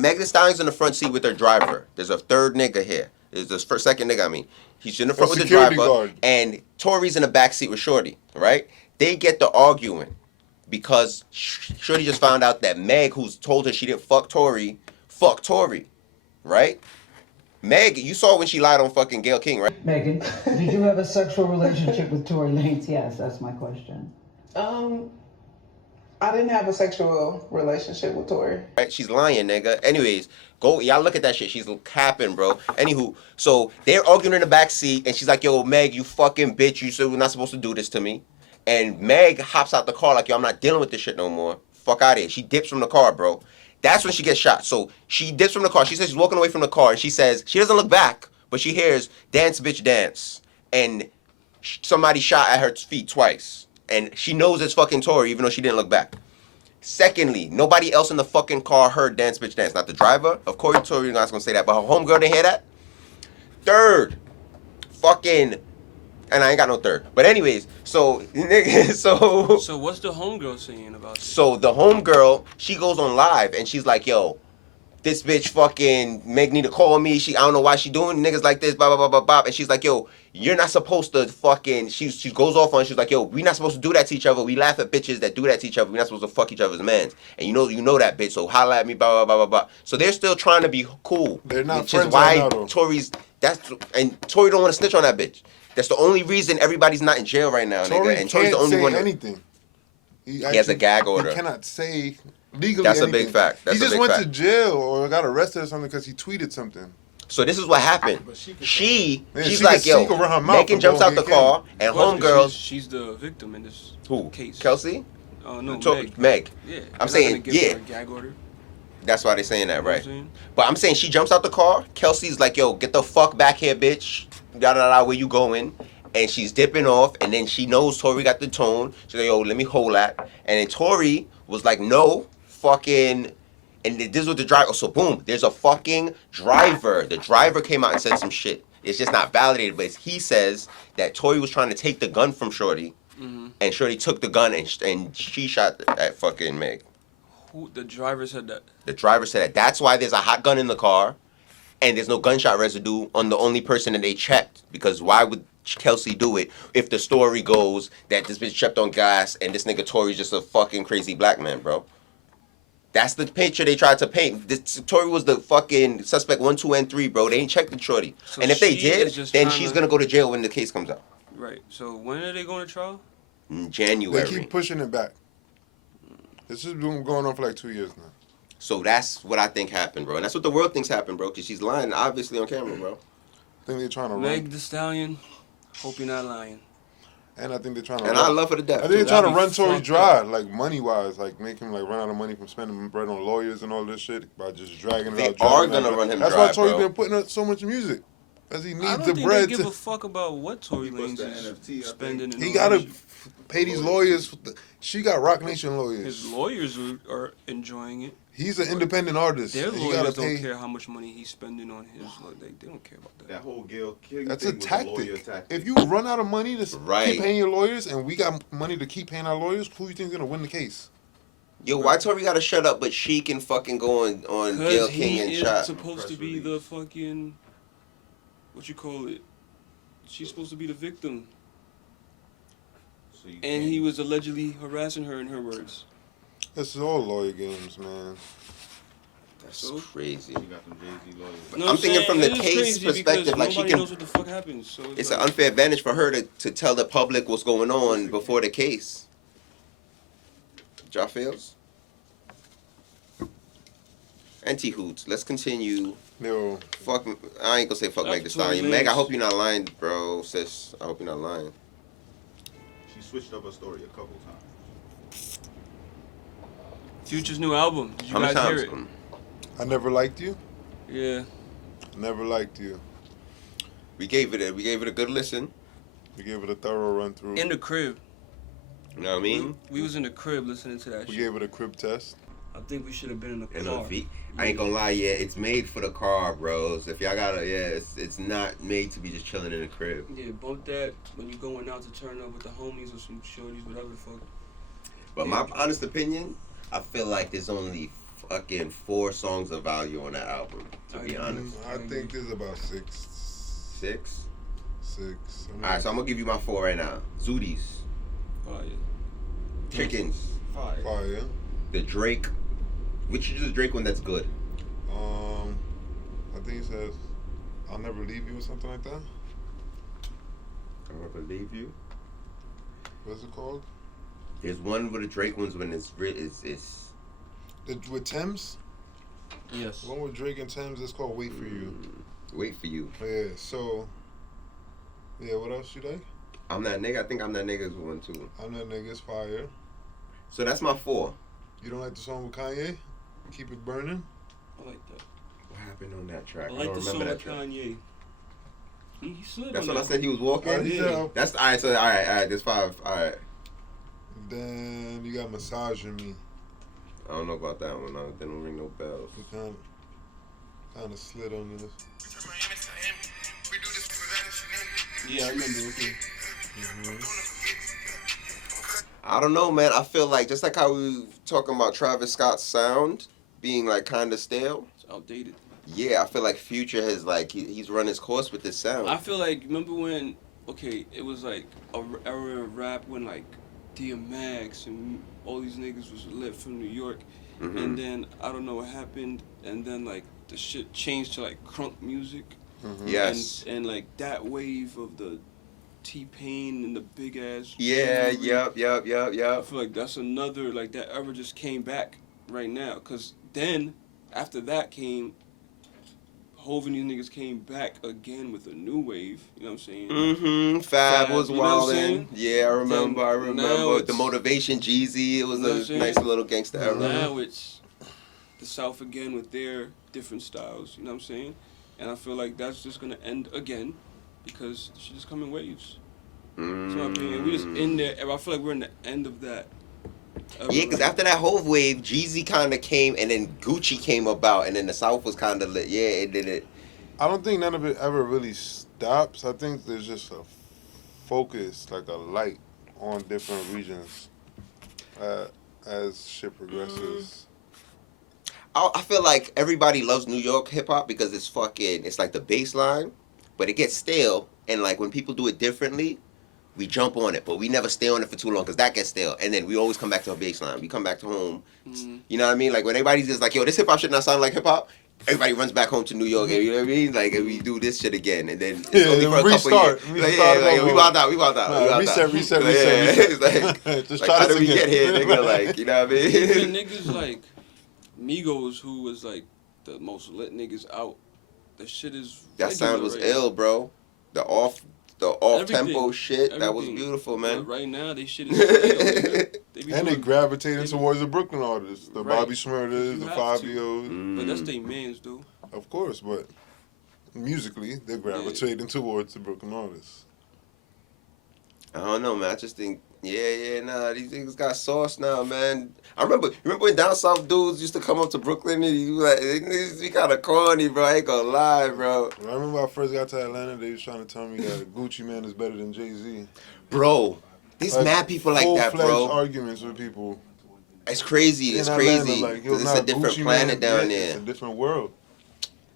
Meg Thee Stallion's in the front seat with her driver. There's a third nigga here. There's this second nigga, I mean. He's in the front with the driver. Guard. And Tory's in the back seat with Shorty, right? They get to arguing because Shorty just found out that Meg, who's told her she didn't fucked Tory, right? Meg, you saw when she lied on fucking Gayle King, right? Megan, did you have a sexual relationship with Tory Lanez? Yes, that's my question. I didn't have a sexual relationship with Tory. Right? She's lying, nigga. Anyways, y'all look at that shit. She's capping, bro. Anywho, so they're arguing in the back seat, and she's like, yo, Meg, you fucking bitch. You said we're not supposed to do this to me. And Meg hops out the car like, yo, I'm not dealing with this shit no more. Fuck out of here. She dips from the car, bro. That's when she gets shot. So she dips from the car. She says she's walking away from the car, and she says, she doesn't look back, but she hears, dance, bitch, dance. And somebody shot at her feet twice. And she knows it's fucking Tory, even though she didn't look back. Secondly, nobody else in the fucking car heard dance, bitch, dance. Not the driver. Of course, Tory not gonna say that, but her homegirl didn't hear that. Third, fucking, and I ain't got no third. But anyways, so what's the homegirl saying about this? So the homegirl, she goes on live and she's like, yo, this bitch fucking Meg need to call me. I don't know why she doing niggas like this, blah, blah, blah, blah, blah. And she's like, yo, you're not supposed to fucking, she goes off on, she's like, yo, we not supposed to do that to each other. We laugh at bitches that do that to each other. We not supposed to fuck each other's mans. And you know that bitch, so holla at me, blah, blah, blah, blah, blah. So they're still trying to be cool. They're not which friends is why right now, Tory's, and Tory don't want to snitch on that bitch. That's the only reason everybody's not in jail right now, Tory nigga. And Tory's the only one. Anything. He has a gag order. He cannot say legally That's anything. A big fact. He just went to jail or got arrested or something because he tweeted something. So this is what happened. She's like, yo, Megan jumps out the car, and homegirl. She's the victim in this case. Kelsey? Oh, no, Meg. Yeah. I'm saying, yeah. A gag order. That's why they're saying that, right? But I'm saying she jumps out the car. Kelsey's like, yo, get the fuck back here, bitch. Where you going? And she's dipping off, and then she knows Tory got the tone. She's like, yo, let me hold that. And then Tory was like, no, fucking... And this was the driver. So boom, there's a fucking driver. The driver came out and said some shit. It's just not validated, but he says that Tory was trying to take the gun from Shorty, and Shorty took the gun and she shot at fucking Meg. Who? The driver said that? The driver said that. That's why there's a hot gun in the car, and there's no gunshot residue on the only person that they checked. Because why would Kelsey do it if the story goes that this bitch checked on gas and this nigga Tory's just a fucking crazy black man, bro? That's the picture they tried to paint. Tory was the fucking suspect 1, 2, and 3, bro. They ain't checked the Shorty. So and if they did, then she's going to go to jail when the case comes out. Right. So when are they going to trial? In January. They keep pushing it back. This has been going on for like 2 years now. So that's what I think happened, bro. And that's what the world thinks happened, bro. Because she's lying, obviously, on camera, bro. I think they're trying to Meg Thee Stallion, hope you're not lying. And I think they're trying to. And I love her to death. I think they're trying to run Tory dry, like money wise, like make him like run out of money from spending bread on lawyers and all this shit by just dragging it out. They are gonna run him dry. That's why Tory been putting out so much music. Because he I needs don't the think bread they to... give a fuck about what Tory Lanez is spending. He gotta pay these lawyers. She got Rock Nation lawyers. His lawyers are enjoying it. He's an independent artist. Their He lawyers gotta pay. don't care how much money he's spending on his. They don't care about that. That whole Gayle King That's thing a was tactic. tactic. If you run out of money to Right. keep paying your lawyers, and we got money to keep paying our lawyers, who you think's gonna win the case? Yo, why Tory gotta shut up, but she can fucking go on Gayle King and he shot? is supposed to be the fucking, what you call it? She's supposed to be the victim. So And he was allegedly harassing her, in her words. This is all lawyer games, man. That's crazy. You got them Jay-Z lawyers. No, I'm thinking from the it is case crazy perspective, because like she nobody can. knows what the fuck happens. So It's like, an unfair advantage for her to tell the public what's going on before the case. Y'all feels? Anti-hoots. Let's continue. Yo. Fuck. I ain't gonna say fuck Meg Thee Stallion. Meg, I hope you're not lying, bro, sis. I hope you're not lying. She switched up her story a couple times. Future's new album. Did you How many guys hear times? it? I never liked you. Yeah. Never liked you. We gave it a good listen. We gave it a thorough run through. In the crib. You know what I mean? We was in the crib listening to that We shit. gave it a crib test. I think we should have been in the And car. I ain't gonna lie, yeah, it's made for the car, bros. If y'all gotta, yeah, it's not made to be just chilling in the crib. Yeah, bump that when you going out to turn up with the homies or some shorties, whatever the fuck. But my honest opinion, I feel like there's only fucking 4 songs of value on that album, to be honest. I think there's about 6. 6? 6. Alright, so I'm gonna give you my 4 right now. Zooties. Fire. Chickens. Fire. The Drake. Which is the Drake one that's good? I think it says, "I'll never leave you" or something like that. I'll never leave you. What's it called? There's one with the Drake ones when it's with Thames. Yes. The one with Drake and Thames is called "Wait for You." Wait for You. Yeah. So. Yeah. What else you like? I'm That Nigga. I think I'm That Nigga is one too. I'm That Nigga's fire. So that's my 4. You don't like the song with Kanye? Keep It Burning? I like that. What happened on that track? I like don't the remember song that with track. Kanye. He slid That's on what I that. said. He was walking. Yeah. That's alright. So alright. There's 5. Alright. Then you got Massaging Me. I don't know about that one. They don't ring no bells. You kind of slid on this. Yeah, I remember. Okay. I don't know, man. I feel like just like how we were talking about Travis Scott's sound being like kind of stale. It's outdated. Yeah, I feel like Future has like he's run his course with this sound. I feel like, remember when, it was like a era of rap when like DMX and all these niggas was lit from New York. Mm-hmm. And then I don't know what happened, and then like the shit changed to like crunk music. Mm-hmm. Yes. And like that wave of the T-Pain and the big ass. Yeah, jewelry. yep. I feel like that's another, like that era just came back right now. Cause then after that came, Hov and these niggas came back again with a new wave. You know what I'm saying? Mm-hmm. Fab was you know what I'm wildin'. saying? Yeah, I remember. Then I now remember it's- the Motivation Jeezy. It was You know what a I'm nice saying? little gangster era. Now it's the South again with their different styles. You know what I'm saying? And I feel like that's just gonna end again because shit is coming waves. That's my opinion. We just in there. I feel like we're in the end of that. Yeah, because after that Hov wave, Jeezy kind of came, and then Gucci came about, and then the South was kind of lit. Yeah, it did it. I don't think none of it ever really stops. I think there's just a focus, like a light on different regions as shit progresses. I feel like everybody loves New York hip hop because it's like the bass line, but it gets stale. And like when people do it differently, we jump on it, but we never stay on it for too long because that gets stale. And then we always come back to a bass line. We come back to home. You know what I mean? Like when everybody's just like, yo, this hip hop shit not sound like hip hop. Everybody runs back home to New York. You know what I mean? Like and we do this shit again, and then it's only for a couple years. We wild out. Reset. It's like, just like try how this did we again. get here, nigga? Like, you know what I mean? Even niggas like Migos, who was like the most lit niggas out. The shit is. That sound was ill, bro. The off tempo shit. That was beautiful, man. But right now, they shit is still, and they gravitating towards the Brooklyn artists, the Right. Bobby Smurdas, the You have Fabios. But that's they mans, though. Of course, but musically, they're gravitating towards the Brooklyn artists. I don't know, man. I just think, nah, these niggas got sauce now, man. You remember when down south dudes used to come up to Brooklyn and you like, niggas be kind of corny, bro. I ain't gonna lie, bro. When I remember when I first got to Atlanta, they was trying to tell me that Gucci Man is better than Jay-Z. Bro, there's mad people like that, bro. Full-fledged arguments with people. It's crazy. It's crazy. Because it's a different planet down there. It's a different world.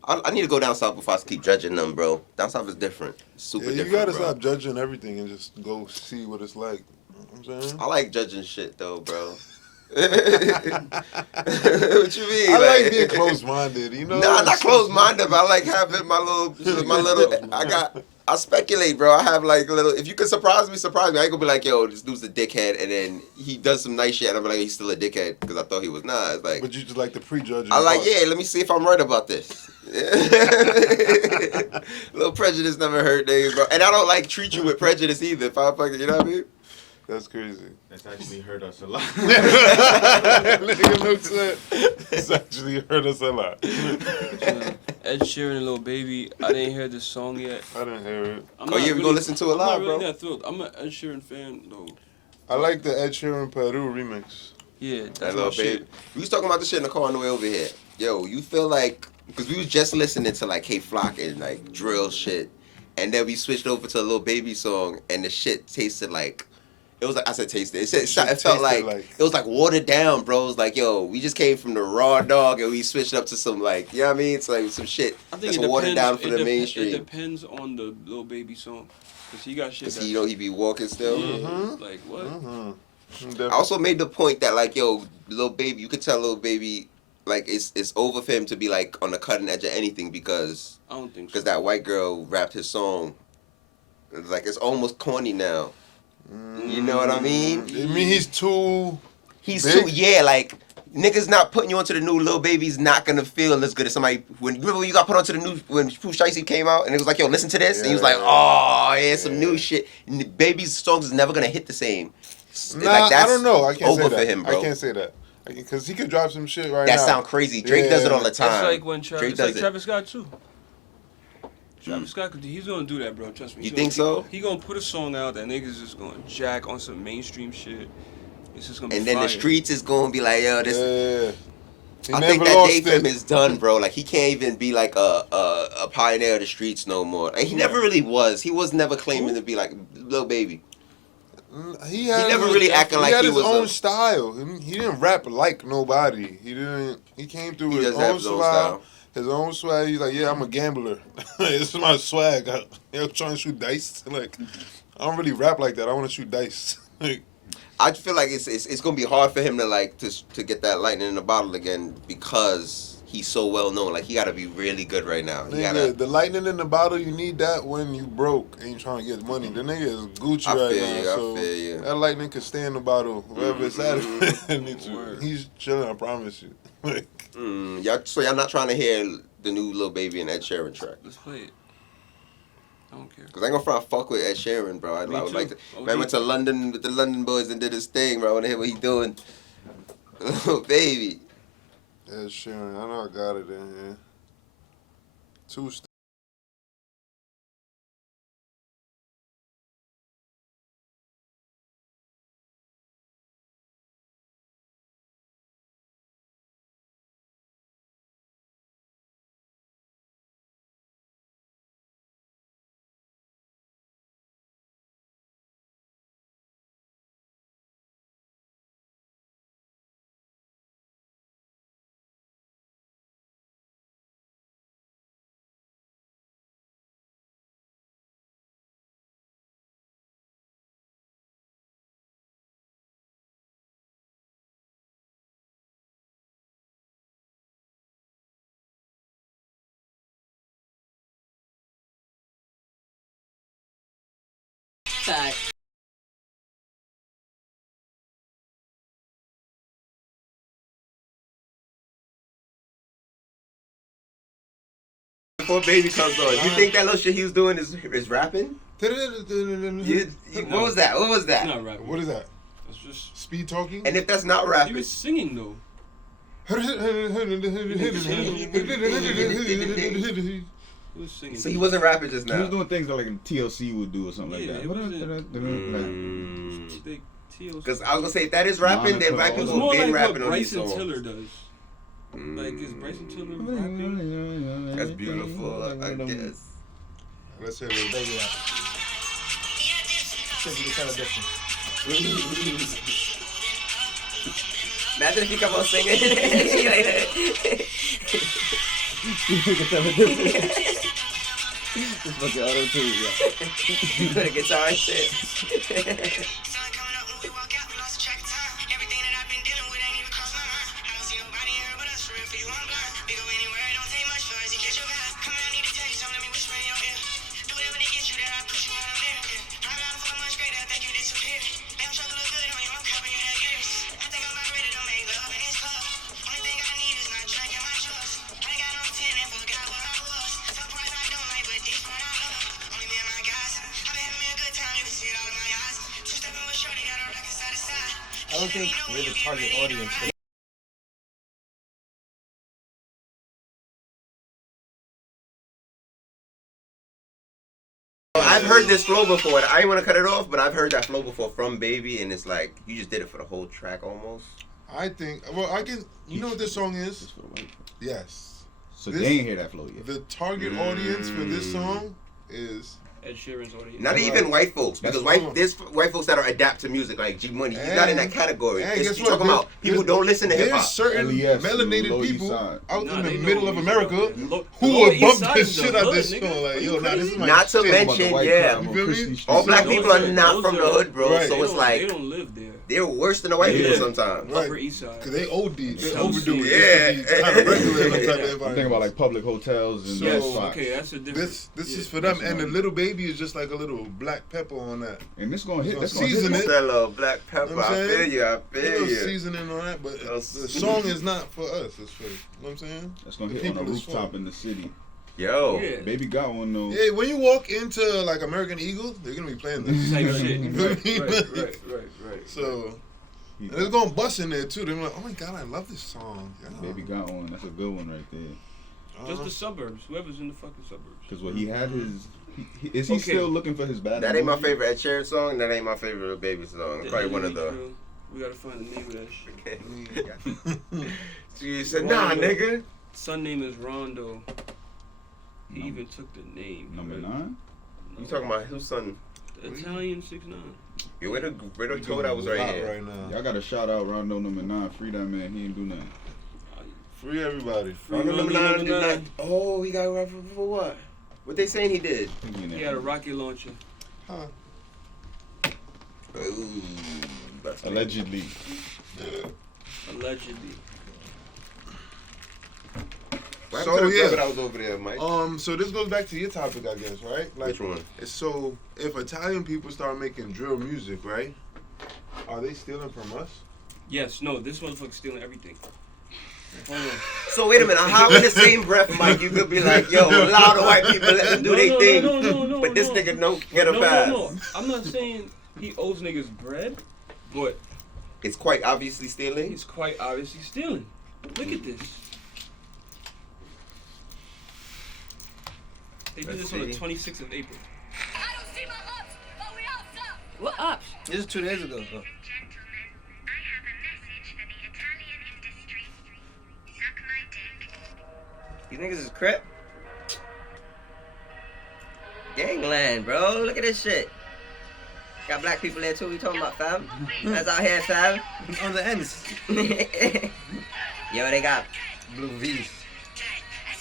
I need to go down south before I keep judging them, bro. Down south is different. Super different, you gotta bro. stop judging everything and just go see what it's like. You know what I'm saying? I like judging shit, though, bro. What you mean? I like being close-minded, you know? Nah, not close-minded, but I like having my little, I speculate, bro. I have like a little, if you can surprise me. I ain't gonna be like, yo, this dude's a dickhead, and then he does some nice shit, and I'm like, he's still a dickhead, because I thought he was. Nah, it's like. But you just like the prejudging. I like, let me see if I'm right about this. Little prejudice never hurt niggas, bro. And I don't like treat you with prejudice either, if I fucking, you know what I mean? That's crazy. That's actually hurt us a lot. Nigga Milk said, it's actually hurt us a lot. Ed Sheeran and Lil Baby, I didn't hear this song yet. I didn't hear it. We gonna listen to it live, I'm not really bro? that thrilled. I'm an Ed Sheeran fan, though. I like the Ed Sheeran Peru remix. Yeah, That that's little my shit. baby. We was talking about this shit in the car on the way over here. Yo, you feel like, because we was just listening to like K Flock and like drill shit, and then we switched over to a Lil Baby song, and the shit tasted like, it was like, I said tasted. It felt like, it was like watered down, bro. It was like, yo, we just came from the raw dog and we switched up to some like, you know what I mean? It's like some shit that's watered down for the mainstream. It depends on the Lil Baby song. Because he got shit Because he be walking still. Mm-hmm. Like, what? I also made the point that like, yo, Lil Baby, you could tell Lil Baby, like, it's over for him to be like on the cutting edge of anything because I don't think so. Because that white girl rapped his song. It's like, it's almost corny now. You know what I mean? I mean, he's too big? Like, niggas not putting you onto the new Lil Baby's not gonna feel as good as somebody, remember when you got put onto the new, when Pooh Shiesty came out and it was like, yo, listen to this? And he was like, some new shit. And the Baby's songs is never gonna hit the same. Nah, like, that's I don't know. I can't over say that. for him, bro. I can't say that. Because he could drop some shit right that now. That sound crazy. Drake does it all the time. It's like when Travis Scott too. Hmm. Travis Scott, he's gonna do that, bro. Trust me. You think so? He gonna put a song out that niggas is gonna jack on some mainstream shit. It's just gonna be and then fire. the streets is gonna be like, yo, this. Yeah. I think that day for him is done, bro. Like, he can't even be like a pioneer of the streets no more. And he never really was. He was never claiming to be like Lil Baby. He never really acting like he was his own style. He didn't rap like nobody. He came through his own style. His own swag. He's like, yeah, I'm a gambler. This is my swag. I'm trying to shoot dice. Like, I don't really rap like that. I want to shoot dice. Like, I feel like it's gonna be hard for him to like to get that lightning in the bottle again because he's so well known. Like, he gotta be really good right now. Nigga, the lightning in the bottle, you need that when you broke and you trying to get money. The nigga is Gucci right now. I feel you. That lightning could stay in the bottle wherever it's at. He's chilling, I promise you. Y'all not trying to hear the new Lil Baby and Ed Sheeran track? Let's play it. I don't care. Cause I ain't gonna front fuck with Ed Sheeran, bro. I would like to. Man went to London with the London boys and did his thing, bro. I wanna hear what he doing. Lil Baby. Ed Sheeran, I know I got it in here. Two steps. Before Baby comes on, you think that little shit he was doing is rapping? What was that? What was that? It's not rapping. What is that? It's just speed talking. And if that's not rapping, he was singing though. was singing. So he wasn't rapping just now. He was doing things that like TLC would do or something like that. Because I was gonna say if that is rapping, then black people have been rapping on these songs. Tiller does. Like is Bryson Tiller rapping? That's beautiful. I guess. Let's hear it. Imagine if you come on singing. This fucking auto-tune, yeah. You put a guitar and shit. I don't think we're the target audience. I've heard this flow before. I didn't want to cut it off, but I've heard that flow before from Baby, and it's like you just did it for the whole track almost. I think. Well, I can. You know what this song is? Yes. So they ain't hear that flow yet. The target audience for this song is Ed Sheeran's audience. Not even white folks, because there's white folks that are adapt to music like G Money. He's not in that category. You're talking about people who don't listen to hip hop. There's certain melanated people out in the middle of America who Lower will bump East the Side's shit the out hood, this nigga. song. Like, yo, nah, this is my Not to shit. mention, yeah, You feel me? all black people are not from the hood, bro. Right. So it's like They don't live there. they're worse than the white people sometimes. Upper East Side. Cause they OD, they OD. overdo it. Yeah. Kind of regular type of I'm thinking about like public hotels and So, spots. Okay, that's a different. This is for them, and the little baby is just like a little black pepper on that. And this gonna hit. That's gonna Season hit. it. That little black pepper, You know what I'm I feel saying? you, I A feel little you. seasoning on that, but the song is not for us. It's for, you know what I'm saying? That's gonna The hit on a people it's rooftop for. in the city. Yo. Yeah. Baby got one though. Yeah, when you walk into like American Eagle, they're gonna be playing this Type You shit. know what I mean? Right. So, and it's gonna bust in there too. They're like, oh my god, I love this song. Yeah. Baby got one. That's a good one right there. Just the suburbs. Whoever's in the fucking suburbs. Because what he had his. Is he still looking for his bad? That ain't my favorite Ed Sheeran song. That ain't my favorite Baby song. It's probably one of the. We gotta find the name of that shit. She said, nah, nigga. Son name is Rondo. He even took the name. Number 9? You talking about whose son? Italian 6'9". Yo, where the toe that was right here. now. Y'all gotta shout out Rondo number 9. Free that man. He ain't do nothing. Free everybody. Rondo number 9 did not. Oh, he got arrested for what? What they saying he did? He had a rocket launcher. Huh. Ooh, Allegedly. Allegedly. So yeah, I was over there, Mike. So this goes back to your topic, I guess, right? Like, Which one? So if Italian people start making drill music, right? Are they stealing from us? Yes. No. This motherfucker's stealing everything. Hold on. So wait a minute. How in the same breath, Mike, you could be like, yo, allow the white people let them do their thing. No, but this nigga no get a pass. No. I'm not saying he owes niggas bread, but it's quite obviously stealing. He's quite obviously stealing. Look at this. They did this on the 26th of April. What ups? This is 2 days ago. Though. These niggas is crip. Gangland, bro. Look at this shit. Got black people there too. We talking about, fam? That's out here, fam. On the ends. Yo, they got blue V's.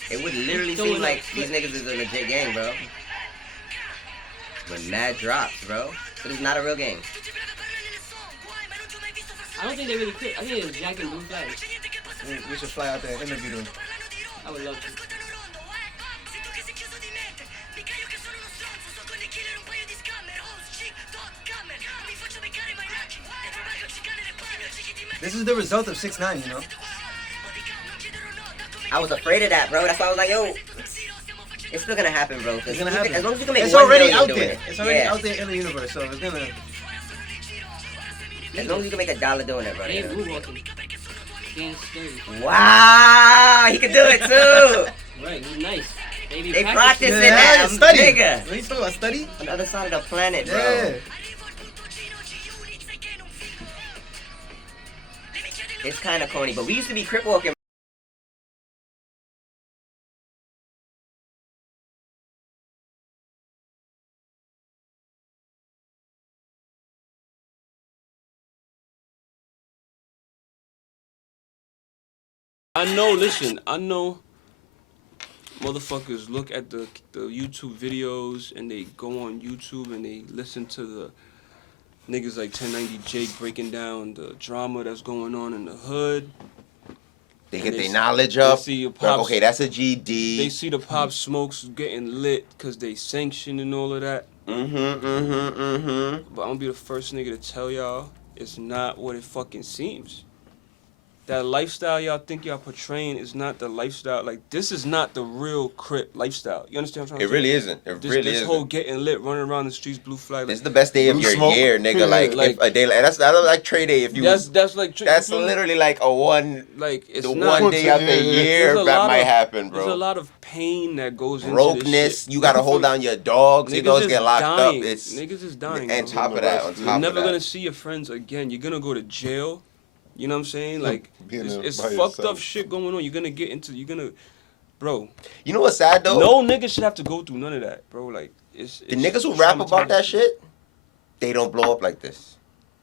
It would literally seem like these niggas is a legit gang, bro. But mad drops, bro. So this is not a real gang. I don't think they really could. I think it's Jack and Blue Flags. We should fly out there and interview them. I would love to. This is the result of 6ix9ine, you know? I was afraid of that, bro. That's why I was like, yo, it's still gonna happen, bro. It's gonna happen. As long as you can make it's 1 already million out doing there. it. It's already Yeah. out there in the universe, so it's gonna. As long as you can make $1 doing it, bro. He ain't moonwalking. He ain't scary. Wow, he can do it too. Right, he's nice. They practicing that, study. nigga. What are you talking about, study? On the other side of the planet, bro. Yeah. It's kind of corny, but we used to be crip walking. I know, listen, I know motherfuckers look at the YouTube videos and they go on YouTube and they listen to the niggas like 1090 Jake breaking down the drama that's going on in the hood. They get their knowledge up. See like, okay, that's a GD. They see the Pop Smokes getting lit because they sanctioned and all of that. But I'm gonna be the first nigga to tell y'all, it's not what it fucking seems. That lifestyle y'all think y'all portraying is not the lifestyle. Like, this is not the real Crip lifestyle. You understand what I'm trying to say? It really isn't. This whole getting lit, running around the streets, blue flag. It's the best day of your year, nigga. Like if a day, that's like trade day. If you that's literally like a one, like it's the not, one day out the year that might happen, bro. There's a lot of pain that goes into brokenness. This shit. You gotta hold down your dogs. Your dogs get locked dying. up. It's niggas is dying. And top of that, you're never gonna see your friends again. You're gonna go to jail. You know what I'm saying? Like, it's fucked up shit going on. You're gonna get into, bro. You know what's sad though? No nigga should have to go through none of that, bro. Like, it's the niggas who rap about that shit, they don't blow up like this.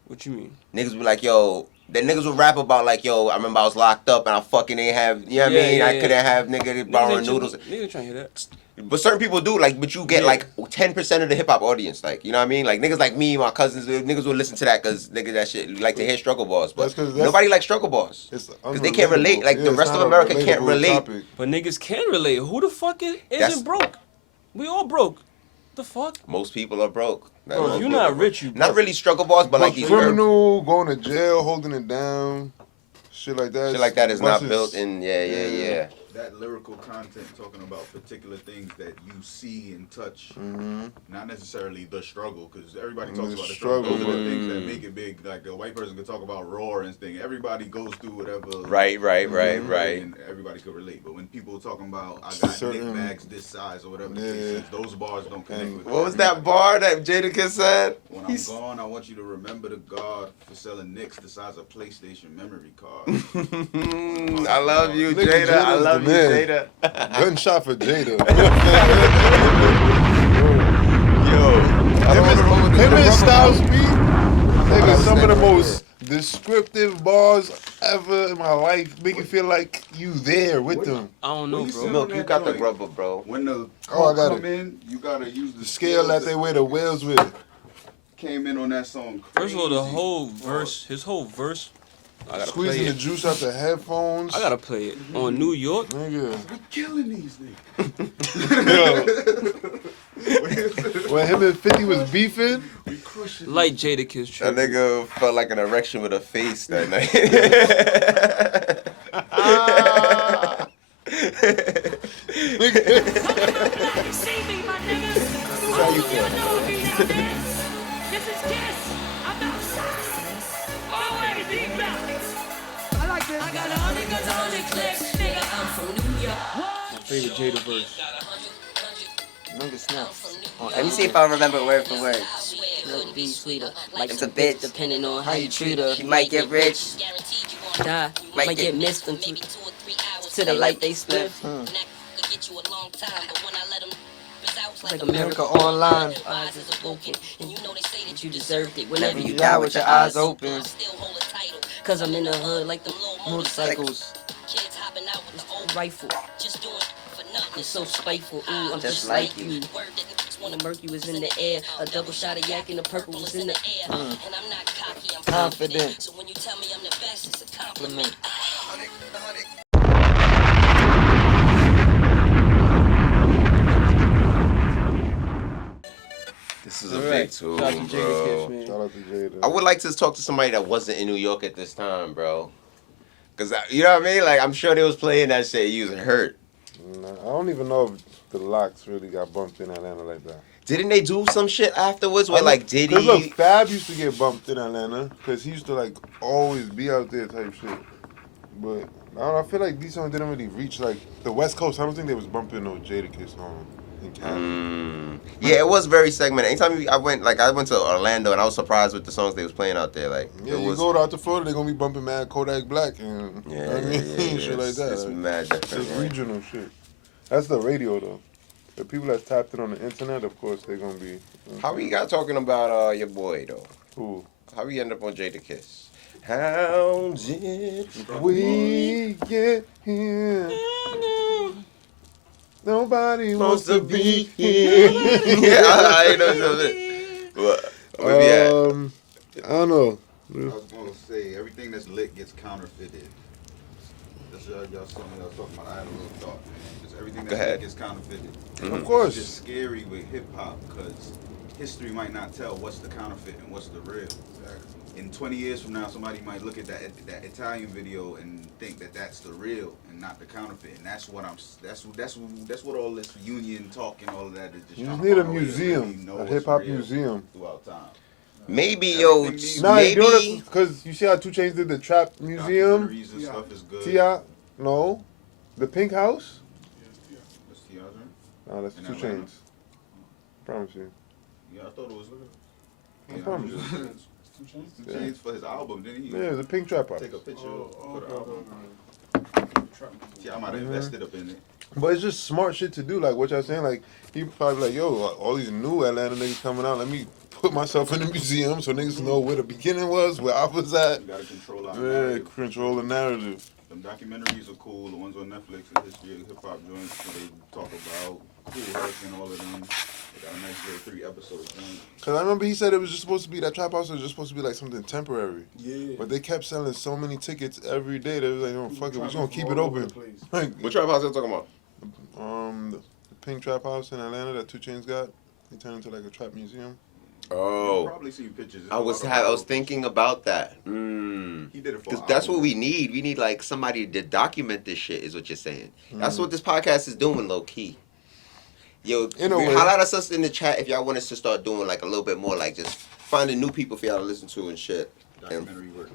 What you mean? Niggas be like, yo, the niggas who rap about like, yo, I remember I was locked up and I fucking ain't have, you know what I mean? I couldn't have nigga borrowing noodles. Niggas trying to hear that. But certain people do, like, but you get like 10% of the hip hop audience, like, you know what I mean? Like niggas like me, my cousins, niggas will listen to that because niggas that shit like to hear struggle bars, but nobody likes struggle bars because they can't relate. Like the rest of America can't relate. But niggas can relate. Who the fuck isn't broke? We all broke. The fuck? Most people are broke. Bro, if you're not rich, you broke. Not really struggle bars, but like these criminal going to jail, holding it down, shit like that. Shit like that is not built in. Yeah. That lyrical content talking about particular things that you see and touch, not necessarily the struggle, because everybody talks about the struggle. Those are the things that make it big. Like a white person could talk about roar and thing. Everybody goes through whatever. Right. And everybody could relate. But when people talking about I got Nick bags this size or whatever, the case is, those bars don't connect with. What was that bar that Jadakiss said? When I'm gone, I want you to remember the God for selling Knicks the size of PlayStation memory cards. I love you, Jada. I love you, Jada. Gunshot for Jada. Yo, him and Styles P, nigga, some of the most descriptive bars ever in my life. Make you feel like you there with them. I don't know, bro. Milk, you got the rubber, bro. When the I got come in, you gotta use the scale that they wear the wheels with. Came in on that song. First of all, the whole verse, his whole verse. I gotta Squeezing play the juice out the headphones. I gotta play it on New York. Nigga. We're killing these niggas. When him and 50 was beefing, we crushing. Like Jadakiss. That nigga felt like an erection with a face that night. How you feel? This is Kiss. I'm outside. Always deep down. I like this. I got 100 guns on the clip. Nigga, I'm from New York. My favorite Jada verse. Nigga snaps. Let me see if I remember word for word. Milk be sweeter. Like It's a bitch. Depending on how you treat her. She might get rich. Die. Might get missed in 3 to the light they split. Like America Online. Eyes is broken, and you know they say that you deserved it. Whenever you die with your eyes open. Cause I'm in the hood like the motorcycles. Kids hopping out with the old rifle. Just doing it for nothing. It's so spiteful. I'm just like you. When the mercury was in the air, a double shot of yak and the purple was in the air. And I'm not cocky, I'm confident. So when you tell me I'm the best, it's a compliment. This is a big tune, bro. Shout out to Jada. I would like to talk to somebody that wasn't in New York at this time, bro. Cause you know what I mean? Like I'm sure they was playing that shit. You was hurt. I don't even know if the Locks really got bumped in Atlanta like that. Didn't they do some shit afterwards where like Diddy? Cause look, Fab used to get bumped in Atlanta because he used to like always be out there type shit. But I feel like these songs didn't really reach like the West Coast. I don't think they was bumping no Jadakiss song in Cali. Yeah, it was very segmented. Anytime I went to Orlando and I was surprised with the songs they was playing out there. Like, yeah, you go out to Florida, they're gonna be bumping mad Kodak Black and shit like that. It's mad different. It's regional shit. That's the radio though. The people that tapped it on the internet, of course, they're gonna be. How we got talking about your boy though? Who? How we end up on Jadakiss? How did we get here? Nobody wants to be here. Yeah, I know something. What? Where we at? I don't know. I was gonna say everything that's lit gets counterfeited. That's y'all talking about. I had a little thought, man. Just everything that's lit gets counterfeited. Of course. It's just scary with hip hop because history might not tell what's the counterfeit and what's the real. In 20 years from now, somebody might look at that Italian video and think that that's the real and not the counterfeit. And that's what that's what all this union talk and all of that is. Just you just need a museum, a hip hop museum throughout time. Maybe maybe because you see how 2 Chainz did the trap museum. Stuff is good. T.I. No, the Pink House. That's T.I.'s, right? No, that's 2 Chainz. Promise you. Yeah, I thought it was. I promise you. 2 Chainz for his album, didn't he? Yeah, the Pink Trap House. Take a picture for the album. Yeah, I might have invested up in it. But it's just smart shit to do. Like what y'all saying. Like he probably like, yo, all these new Atlanta niggas coming out. Let me put myself in the museum so niggas know where the beginning was, where I was at. You gotta control our narrative. Control the narrative. Them documentaries are cool. The ones on Netflix, the history of hip hop joints, where they talk about Cool Herc and all of them. They got a nice little 3 episodes. Cause I remember he said it was just supposed to be that trap house was just supposed to be like something temporary. Yeah. But they kept selling so many tickets every day. They was like, oh fuck it, we're just gonna keep it open. Like, what trap house are you talking about? The Pink Trap House in Atlanta that 2 Chainz got. He turned into like a trap museum. Oh, probably seen pictures. I was thinking about that. He did it for because that's what we need. We need like somebody to document this shit. Is what you're saying. That's what this podcast is doing, low key. Yo, highlight us in the chat if y'all want us to start doing like a little bit more, like just finding new people for y'all to listen to and shit. Documentary work.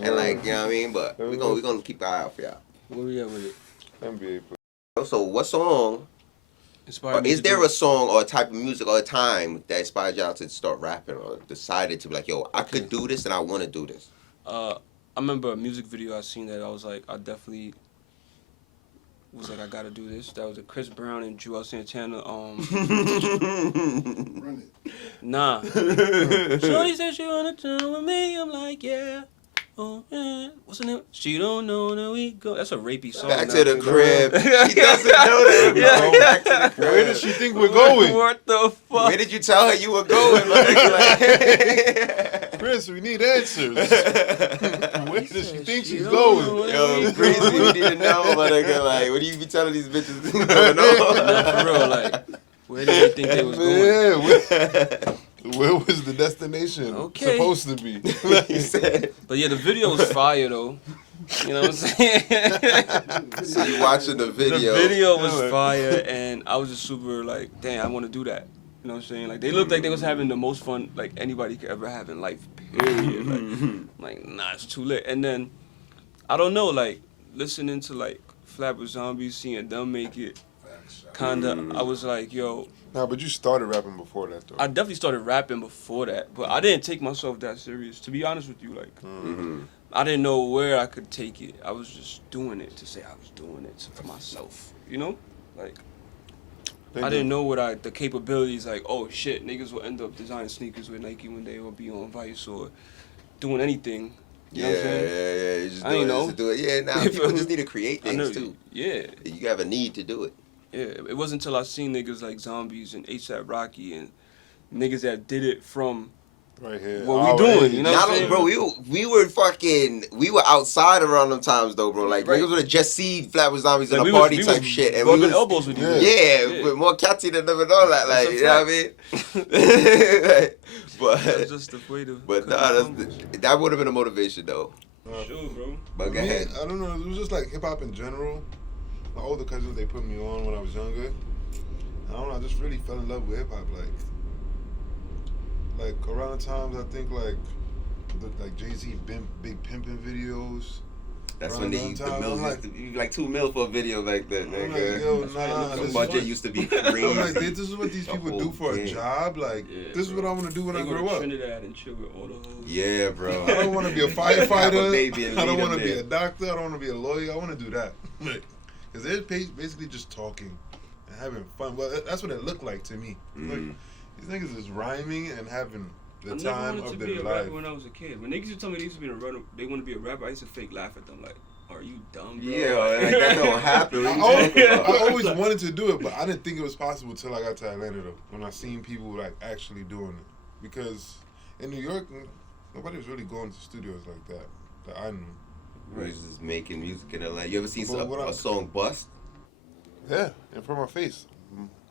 And like, you know what I mean? But we're gonna keep an eye out for y'all. Where we at with it? NBA. So what song? Is there a song or a type of music or a time that inspired y'all to start rapping or decided to be like, yo, I could do this and I want to do this? I remember a music video I seen that I was like, I definitely was like, I gotta do this. That was a Chris Brown and Joel Santana. Run it. Nah. Shorty said she wanna turn with me. I'm like, yeah. Oh, yeah. What's her name? She don't know that we go. That's a rapey song. Back to the crib. She doesn't know that. Back to the crib. Where does she think we're going? What the fuck? Where did you tell her you were going? Chris, we need answers. Where does she think she's going? Yo, crazy. We need to know, my nigga. Like, what do you be telling these bitches going on? No, for real. Like, where did they think they was going? Yeah, where was the destination supposed to be? But yeah, the video was fire though. You know what I'm saying? So you watching the video. The video was fire, and I was just super like, damn, I want to do that. You know what I'm saying? Like, they looked like they was having the most fun like anybody could ever have in life, period. Like, nah, it's too lit. And then, I don't know, like, listening to like Flatbush Zombies, seeing them make it, kinda, I was like, yo. Nah, but you started rapping before that, though. I definitely started rapping before that, but I didn't take myself that serious. To be honest with you, like, I didn't know where I could take it. I was just doing it to say I was doing it for myself, you know? Like, I didn't know what the capabilities, like, oh shit, niggas will end up designing sneakers with Nike when they will be on Vice or doing anything. You know what I'm saying? Yeah. You just do it just to do it. Yeah, nah, people just need to create things too. Yeah. You have a need to do it. Yeah, it wasn't until I seen niggas like Zombies and A$AP Rocky and niggas that did it from right here. What we doing, you know what I'm saying? Bro, we were outside around them times though, bro. Like niggas would have just seen Flatbush Zombies in a party type shit, and we was elbows with you. Yeah, with more catty than never know that. Like, you know what I mean? But that's just the way to. But nah, that would have been a motivation though. Sure, bro. But go ahead. I don't know. It was just like hip hop in general. My older cousins, they put me on when I was younger. I don't know. I just really fell in love with hip hop. Like around the times I think like Jay-Z big pimping videos. That's when they used the mills used to be like $2 million for a video like that, nigga. Like, yo, nah, the budget used to be crazy. I'm like, this is what these people do for a job. Like, this is what I want to do when I grow up. Trinidad and chill with all the hoes. Yeah, bro. I don't want to be a firefighter. I don't want to be a doctor. I don't want to be a lawyer. I want to do that. Because they're basically just talking and having fun. Well, that's what it looked like to me. Like, these niggas is rhyming and having the time of their life. When I was a kid, when niggas used to tell me they used to be they want to be a rapper, I used to fake laugh at them like, "Are you dumb, bro?" Yeah, like that don't happen. I always wanted to do it, but I didn't think it was possible until I got to Atlanta though. When I seen people like actually doing it, because in New York, nobody was really going to studios like that I knew. Right. Just making music in LA. You ever seen a song bust? Yeah, in front of my face.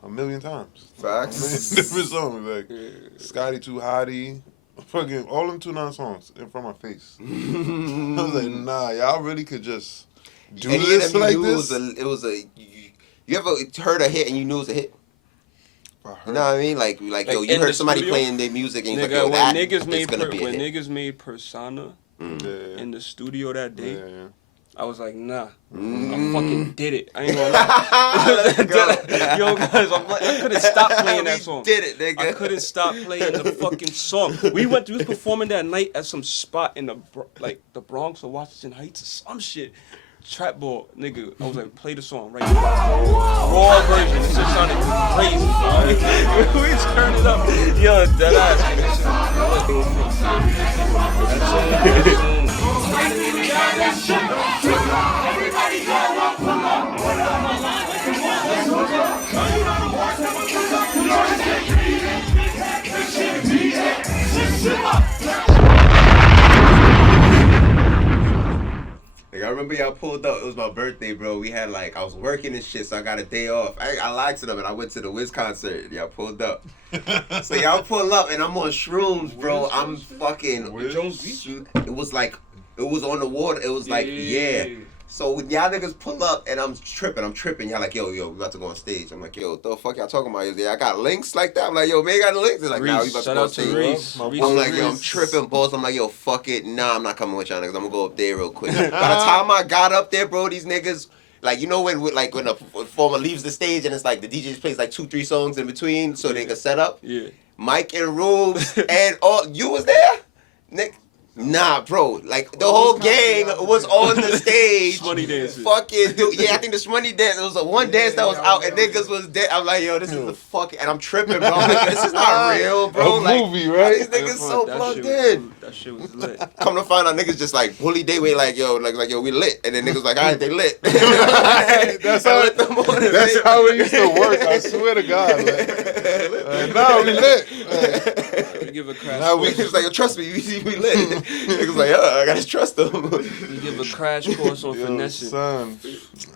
A million times. Facts. Different songs like Scotty Too Hottie, fucking all them 2-9 songs in front of my face. I was like, nah, y'all really could just do this like this. You ever heard a hit and you knew it was a hit? You know what I mean? Like yo, you heard somebody playing their music and you're like, yo, when niggas made Persona in the studio that day. I was like, nah, I fucking did it. I ain't gonna lie. Yo, guys, I couldn't stop playing that song. Did it, nigga. I couldn't stop playing the fucking song. We was performing that night at some spot in the Bronx or Washington Heights or some shit. Trap ball, nigga. I was like, play the song right now. Raw version. This just sounded crazy. We turned it up. Yo, deadass. Everybody go up, pull up, pull up. Like, I remember y'all pulled up. It was my birthday, bro. We had I was working and shit, so I got a day off. I lied to them and I went to the Wiz concert. Y'all pulled up. So y'all pull up and I'm on shrooms, bro. I'm fucking. It was on the water. It was yeah. So when y'all niggas pull up and I'm tripping. Y'all like, yo, we about to go on stage. I'm like, yo, what the fuck y'all talking about? Yeah, I got links like that. I'm like, yo, man, got the links. They're like, nah, we about to go on stage. I'm like, yo, I'm tripping, boss. I'm like, yo, fuck it. Nah, I'm not coming with y'all niggas. I'm gonna go up there real quick. By the time I got up there, bro, these niggas, like, you know when a performer leaves the stage and it's like the DJ plays like 2-3 songs in between so they can set up? Yeah. Mike and Rubes and all, you was there? Nick? Nah, bro. Like, the whole gang was on the stage. Shmoney dancing. Fucking dude. Yeah, I think the Shmoney dance. It was one dance that was out and niggas was dead. I'm like, yo, this is the fucking. And I'm tripping, bro. I'm like, this is not real, bro. A movie, right? These niggas so plugged in. That shit was lit. Come to find out, niggas just like bully day way, like, yo, we lit. And then niggas like, all right, they lit. That's how it used to work. I swear to God. Nah, we lit. We give a crash. Nah, we just like, yo, trust me, we lit. Niggas like, I gotta trust them. You give a crash course on finessing. Son.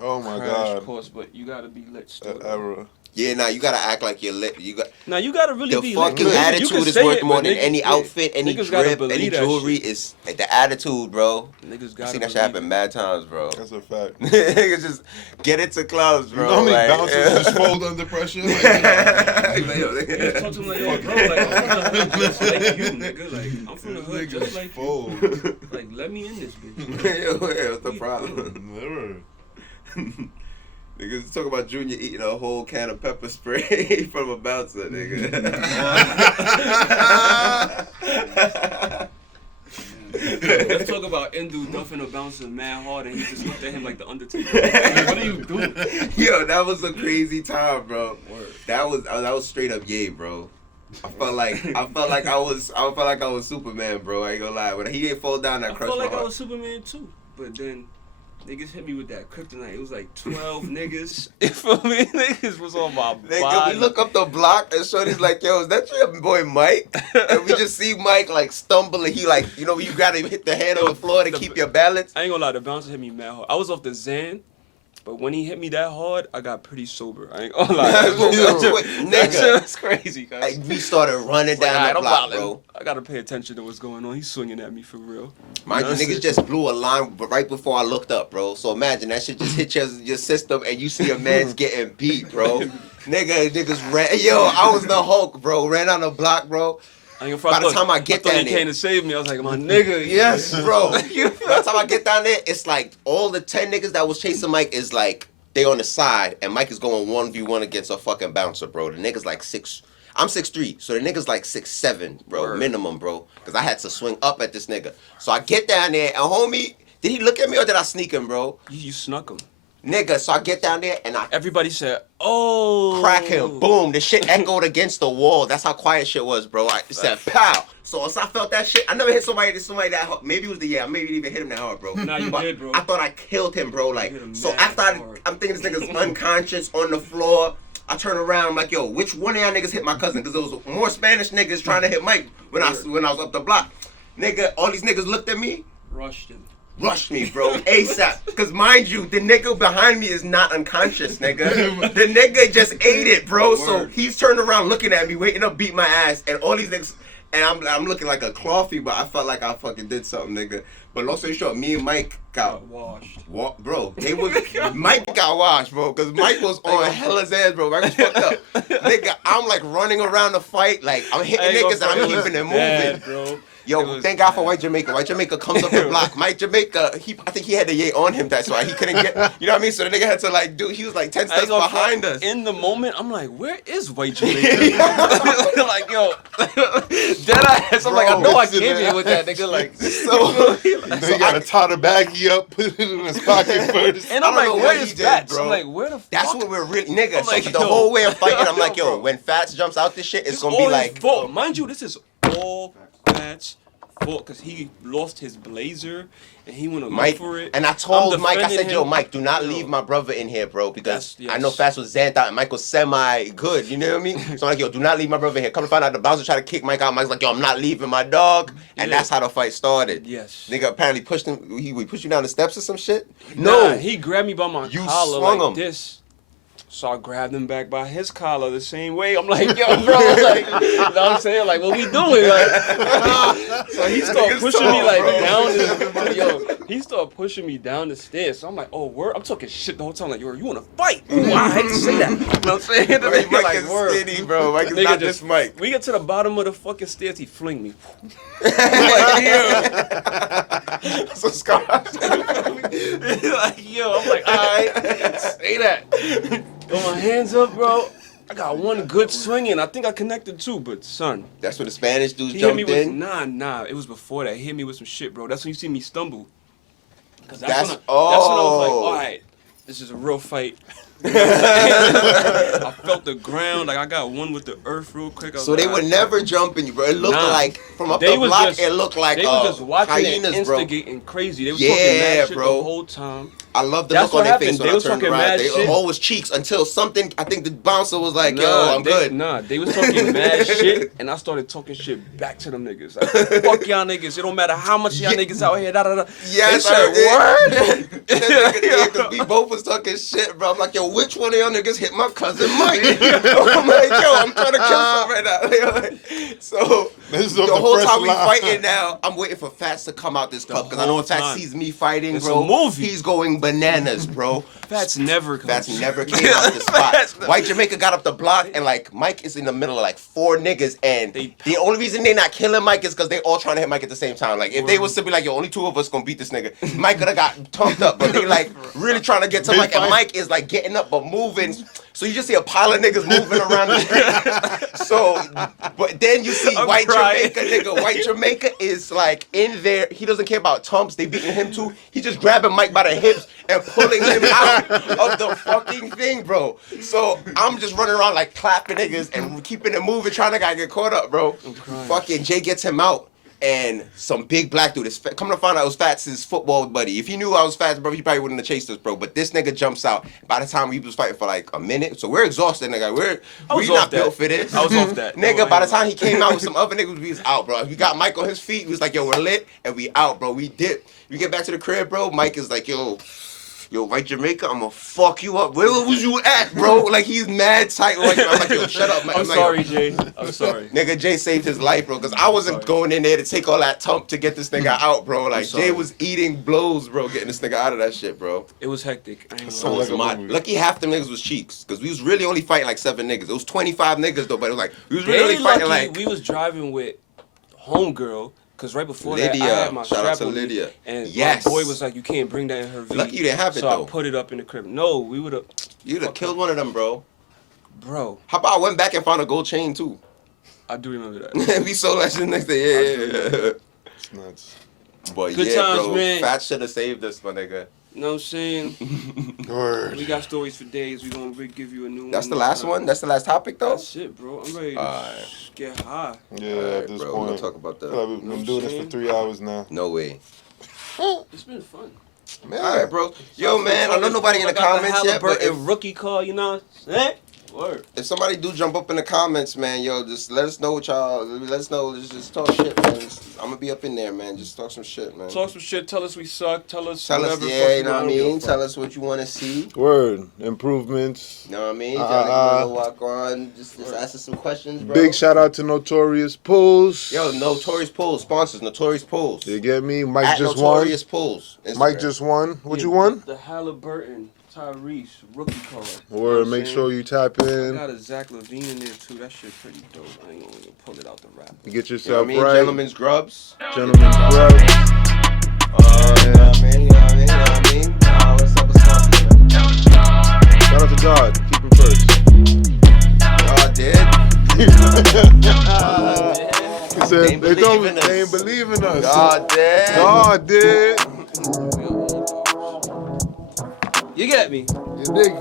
Oh my God. Crash course, but you gotta be lit still. Era. Yeah, nah, you gotta act like you're lit. You gotta really be lit. The fucking attitude is worth more than any outfit, any drip, any jewelry. It's the attitude, bro. Niggas gotta I've seen that shit happen mad times, bro. That's a fact. Niggas just get into clubs, bro. You know how many bouncers just fold under pressure? Talk to him like, yo, bro, like, I'm from the hood just like you, nigga. Like, I'm from the hood just like you. Like, let me in this bitch. Yo, what's the problem? Never. Niggas talk about Junior eating a whole can of pepper spray from a bouncer, nigga. Let's talk about Indu duffing a bouncer mad hard and he just looked at him like the Undertaker. Like, what are you doing? Yo, that was a crazy time, bro. Word. That was straight up yay, bro. I felt like I was Superman, bro. I ain't gonna lie. When he didn't fall down, that crushed my heart. I was Superman too, but then niggas hit me with that kryptonite. It was like 12 niggas. You feel me? Niggas was on my body. We look up the block and Shorty's like, yo, is that your boy Mike? And we just see Mike like stumble and he like, you know, you gotta hit the hand on the floor to keep your balance. I ain't gonna lie, the bouncer hit me mad hard. I was off the Xan, but when he hit me that hard, I got pretty sober. I ain't gonna lie. That shit was crazy, guys. Like, we started running down the block, bro. I gotta pay attention to what's going on. He's swinging at me for real. My niggas just blew a line right before I looked up, bro. So imagine that shit just hit your system and you see a man's getting beat, bro. Niggas ran. Yo, I was the Hulk, bro. Ran on the block, bro. By the time I get down there, he came to save me. I was like, my nigga, yes, bro. By the time I get down there, it's like all the 10 niggas that was chasing Mike is like they on the side, and Mike is going 1v1 against a fucking bouncer, bro. The nigga's like 6. I'm 6'3", so the nigga's like 6'7", bro, Word. minimum, bro. Because I had to swing up at this nigga. So I get down there, and homie, did he look at me or did I sneak him, bro? You snuck him. Nigga, so I get down there, and everybody said, oh. Crack him. Boom. The shit echoed against the wall. That's how quiet shit was, bro. I said, pow. So once I felt that shit, I never hit somebody that hard. Maybe it was I maybe didn't even hit him that hard, bro. Nah, you did, bro. I thought I killed him, bro. Like, so after I'm thinking this nigga's unconscious on the floor. I turn around, I'm like, yo, which one of y'all niggas hit my cousin? Because there was more Spanish niggas trying to hit Mike when I was up the block. Nigga, all these niggas looked at me. Rushed me, bro, ASAP. Because mind you, the nigga behind me is not unconscious, nigga. The nigga just ate it, bro. So he's turned around looking at me, waiting to beat my ass. And all these niggas, and I'm looking like a clothie, but I felt like I fucking did something, nigga. But long story short, me and Mike got washed. Bro, Mike got washed, bro, because Mike was on hella's ass, bro. Mike was fucked up. Nigga, I'm like running around the fight, like I'm hitting niggas and I'm keeping it moving. Bad, bro. Yo, thank God for White Jamaica. White Jamaica comes up the block. Mike Jamaica, I think he had the yay on him, that's why he couldn't get, you know what I mean? So the nigga had to like he was like 10 steps behind us. In the moment, I'm like, where is White Jamaica? Like, yo, dead ass. I'm like, I know I came here with that nigga. Like, so you gotta tie the baggie up, put it in his pocket first. And I'm like, where is Fats? I'm like, where the fuck? That's what we're really, nigga. Like, so the whole way of fighting, I'm like, yo, when Fats jumps out this shit, it's gonna be like. Mind you, this is all Fats' fault because he lost his blazer and he went to look for it. And I told Mike, I said, yo, Mike, do not leave my brother in here, bro, because I know Fats was zanned out and Mike was semi-good, you know what I mean? So I'm like, yo, do not leave my brother in here. Come to find out, the bouncer tried to kick Mike out. Mike's like, yo, I'm not leaving my dog. And that's how the fight started. Yes. Nigga apparently pushed him, we pushed you down the steps or some shit? No. He grabbed me by my collar swung like him. this. So I grabbed him back by his collar the same way. I'm like, yo, bro, like, you know what I'm saying? Like, what we doing? Like, so he started pushing me like down he started pushing me down the stairs. So I'm like, oh, word? I'm talking shit the whole time. Like, yo, you want to fight? Ooh, I hate to say that. You know what I'm saying? The Mike nigga like, is word. skinny, bro. Mike is not this Mike. We get to the bottom of the fucking stairs, he fling me. I'm like, yo. So Scott. Like, yo, I'm like, all right, say that. Throw my hands up, bro. I got one good swing in. I think I connected two, but son. That's when the Spanish dudes He jumped hit me with, in? Nah. It was before that. He hit me with some shit, bro. That's when you see me stumble. That's when I was like, all right, this is a real fight. I felt the ground, like I got one with the earth real quick. So they would never jump in you, bro. It looked like from up the block. It looked like they were just watching hyenas, and bro. instigating crazy. They were talking mad shit the whole time. I love the That's look on their what face happened. when They I was turned talking around. mad They shit. all was cheeks until something. I think the bouncer was like, "Yo, I'm good." Nah, they was talking mad shit, and I started talking shit back to them niggas. Like, fuck y'all niggas. It don't matter how much y'all niggas out here. Da da da. Yes, I word. Because we both was talking shit, bro. I'm like, yo, which one of y'all niggas hit my cousin Mike? I'm like, yo, I'm trying to kill someone right now. So the whole time we fighting now, I'm waiting for Fats to come out this club because I know if Fats sees me fighting, It's bro, a movie. he's going bananas, bro. Fats never came out the spot. White Jamaica got up the block and like Mike is in the middle of like 4 niggas and the only reason they not killing Mike is because they all trying to hit Mike at the same time. Like if they was to be like, yo, only 2 of us gonna beat this nigga, Mike could have got tumped up, but they like really trying to get to Mike and Mike is like getting up but moving. So you just see a pile of niggas moving around the street. So, but then you see White Jamaica, nigga. White Jamaica is like in there. He doesn't care about tumps. They beating him too. He just grabbing Mike by the hips and pulling him out of the fucking thing, bro. So I'm just running around like clapping niggas and keeping it moving, trying to get caught up, bro. Fucking Jay gets him out. And some big black dude, come to find out it was Fats' football buddy. If he knew I was Fats, bro, he probably wouldn't have chased us, bro. But this nigga jumps out. By the time we was fighting for like a minute, so we're exhausted, nigga. We not built for this. I was off that. Nigga, by the time he came out with some other niggas, we was out, bro. We got Mike on his feet. We was like, yo, we're lit, and we out, bro. We dipped. We get back to the crib, bro. Mike is like, yo, White Jamaica, I'm gonna fuck you up. Where was you at, bro? Like, he's mad tight. I'm like, yo, shut up, man. I'm sorry, Jay. I'm sorry. Nigga, Jay saved his life, bro, because I wasn't going in there to take all that tump to get this nigga out, bro. Like, Jay was eating blows, bro, getting this nigga out of that shit, bro. It was hectic. So was mine. Lucky half them niggas was cheeks, because we was really only fighting like 7 niggas. It was 25 niggas, though, but it was like, we was really only fighting like... We was driving with homegirl. Cause right before that, I Lydia. had my Shout strap out to on me, Lydia. and Yes. my boy was like, "You can't bring that in her V." Lucky you didn't have it, so though. I put it up in the crib. No, we would have. You'd have killed one of them, bro. Bro. How about I went back and found a gold chain too? I do remember that. We sold that shit next day. Yeah. It's nuts. But Good yeah, times, bro. man. Fat should have saved us, my nigga. You know what I'm saying? Word. We got stories for days. We gonna give you a new one. That's the last one? That's the last topic, though? That's it, bro. I'm ready to get high. Yeah, All right, at this bro, point. we're gonna talk about that. We've been doing this for 3 hours now. No way. It's been fun. Man. All right, bro. Yo, man, I know nobody in the comments yet, but if, rookie call, you know what I'm saying? Word. if somebody do jump up in the comments, man, yo, just let us know what y'all. Let us know. Just talk shit, man. I'm gonna be up in there, man. Just talk some shit, man. Talk some shit. Tell us we suck. Tell us Tell us, whatever. yeah, you know what I mean. Tell us what you want to see. Word. Improvements. You know what I mean? Y'all walk on. Just ask us some questions, bro. Big shout out to Notorious Pulls. Yo, Notorious Pulls sponsors. Notorious Pulls. You get me? Mike At just Notorious won. Pulls. Mike just won. What you won? The Halliburton Tyrese rookie card. Word. Make sure you tap I in. got a Zach Levine in there too. That shit pretty dope. I ain't gonna even pull it out the wrap. You get You know yourself what I mean? right. Gentlemen's Grubs. Gentlemen's Grubs. You know what I mean? You know what I mean? You know what I mean? What's up, man? Shout out to God. Keep him first. God did. He said, they ain't believing us. God did. God did. You get me? You dig?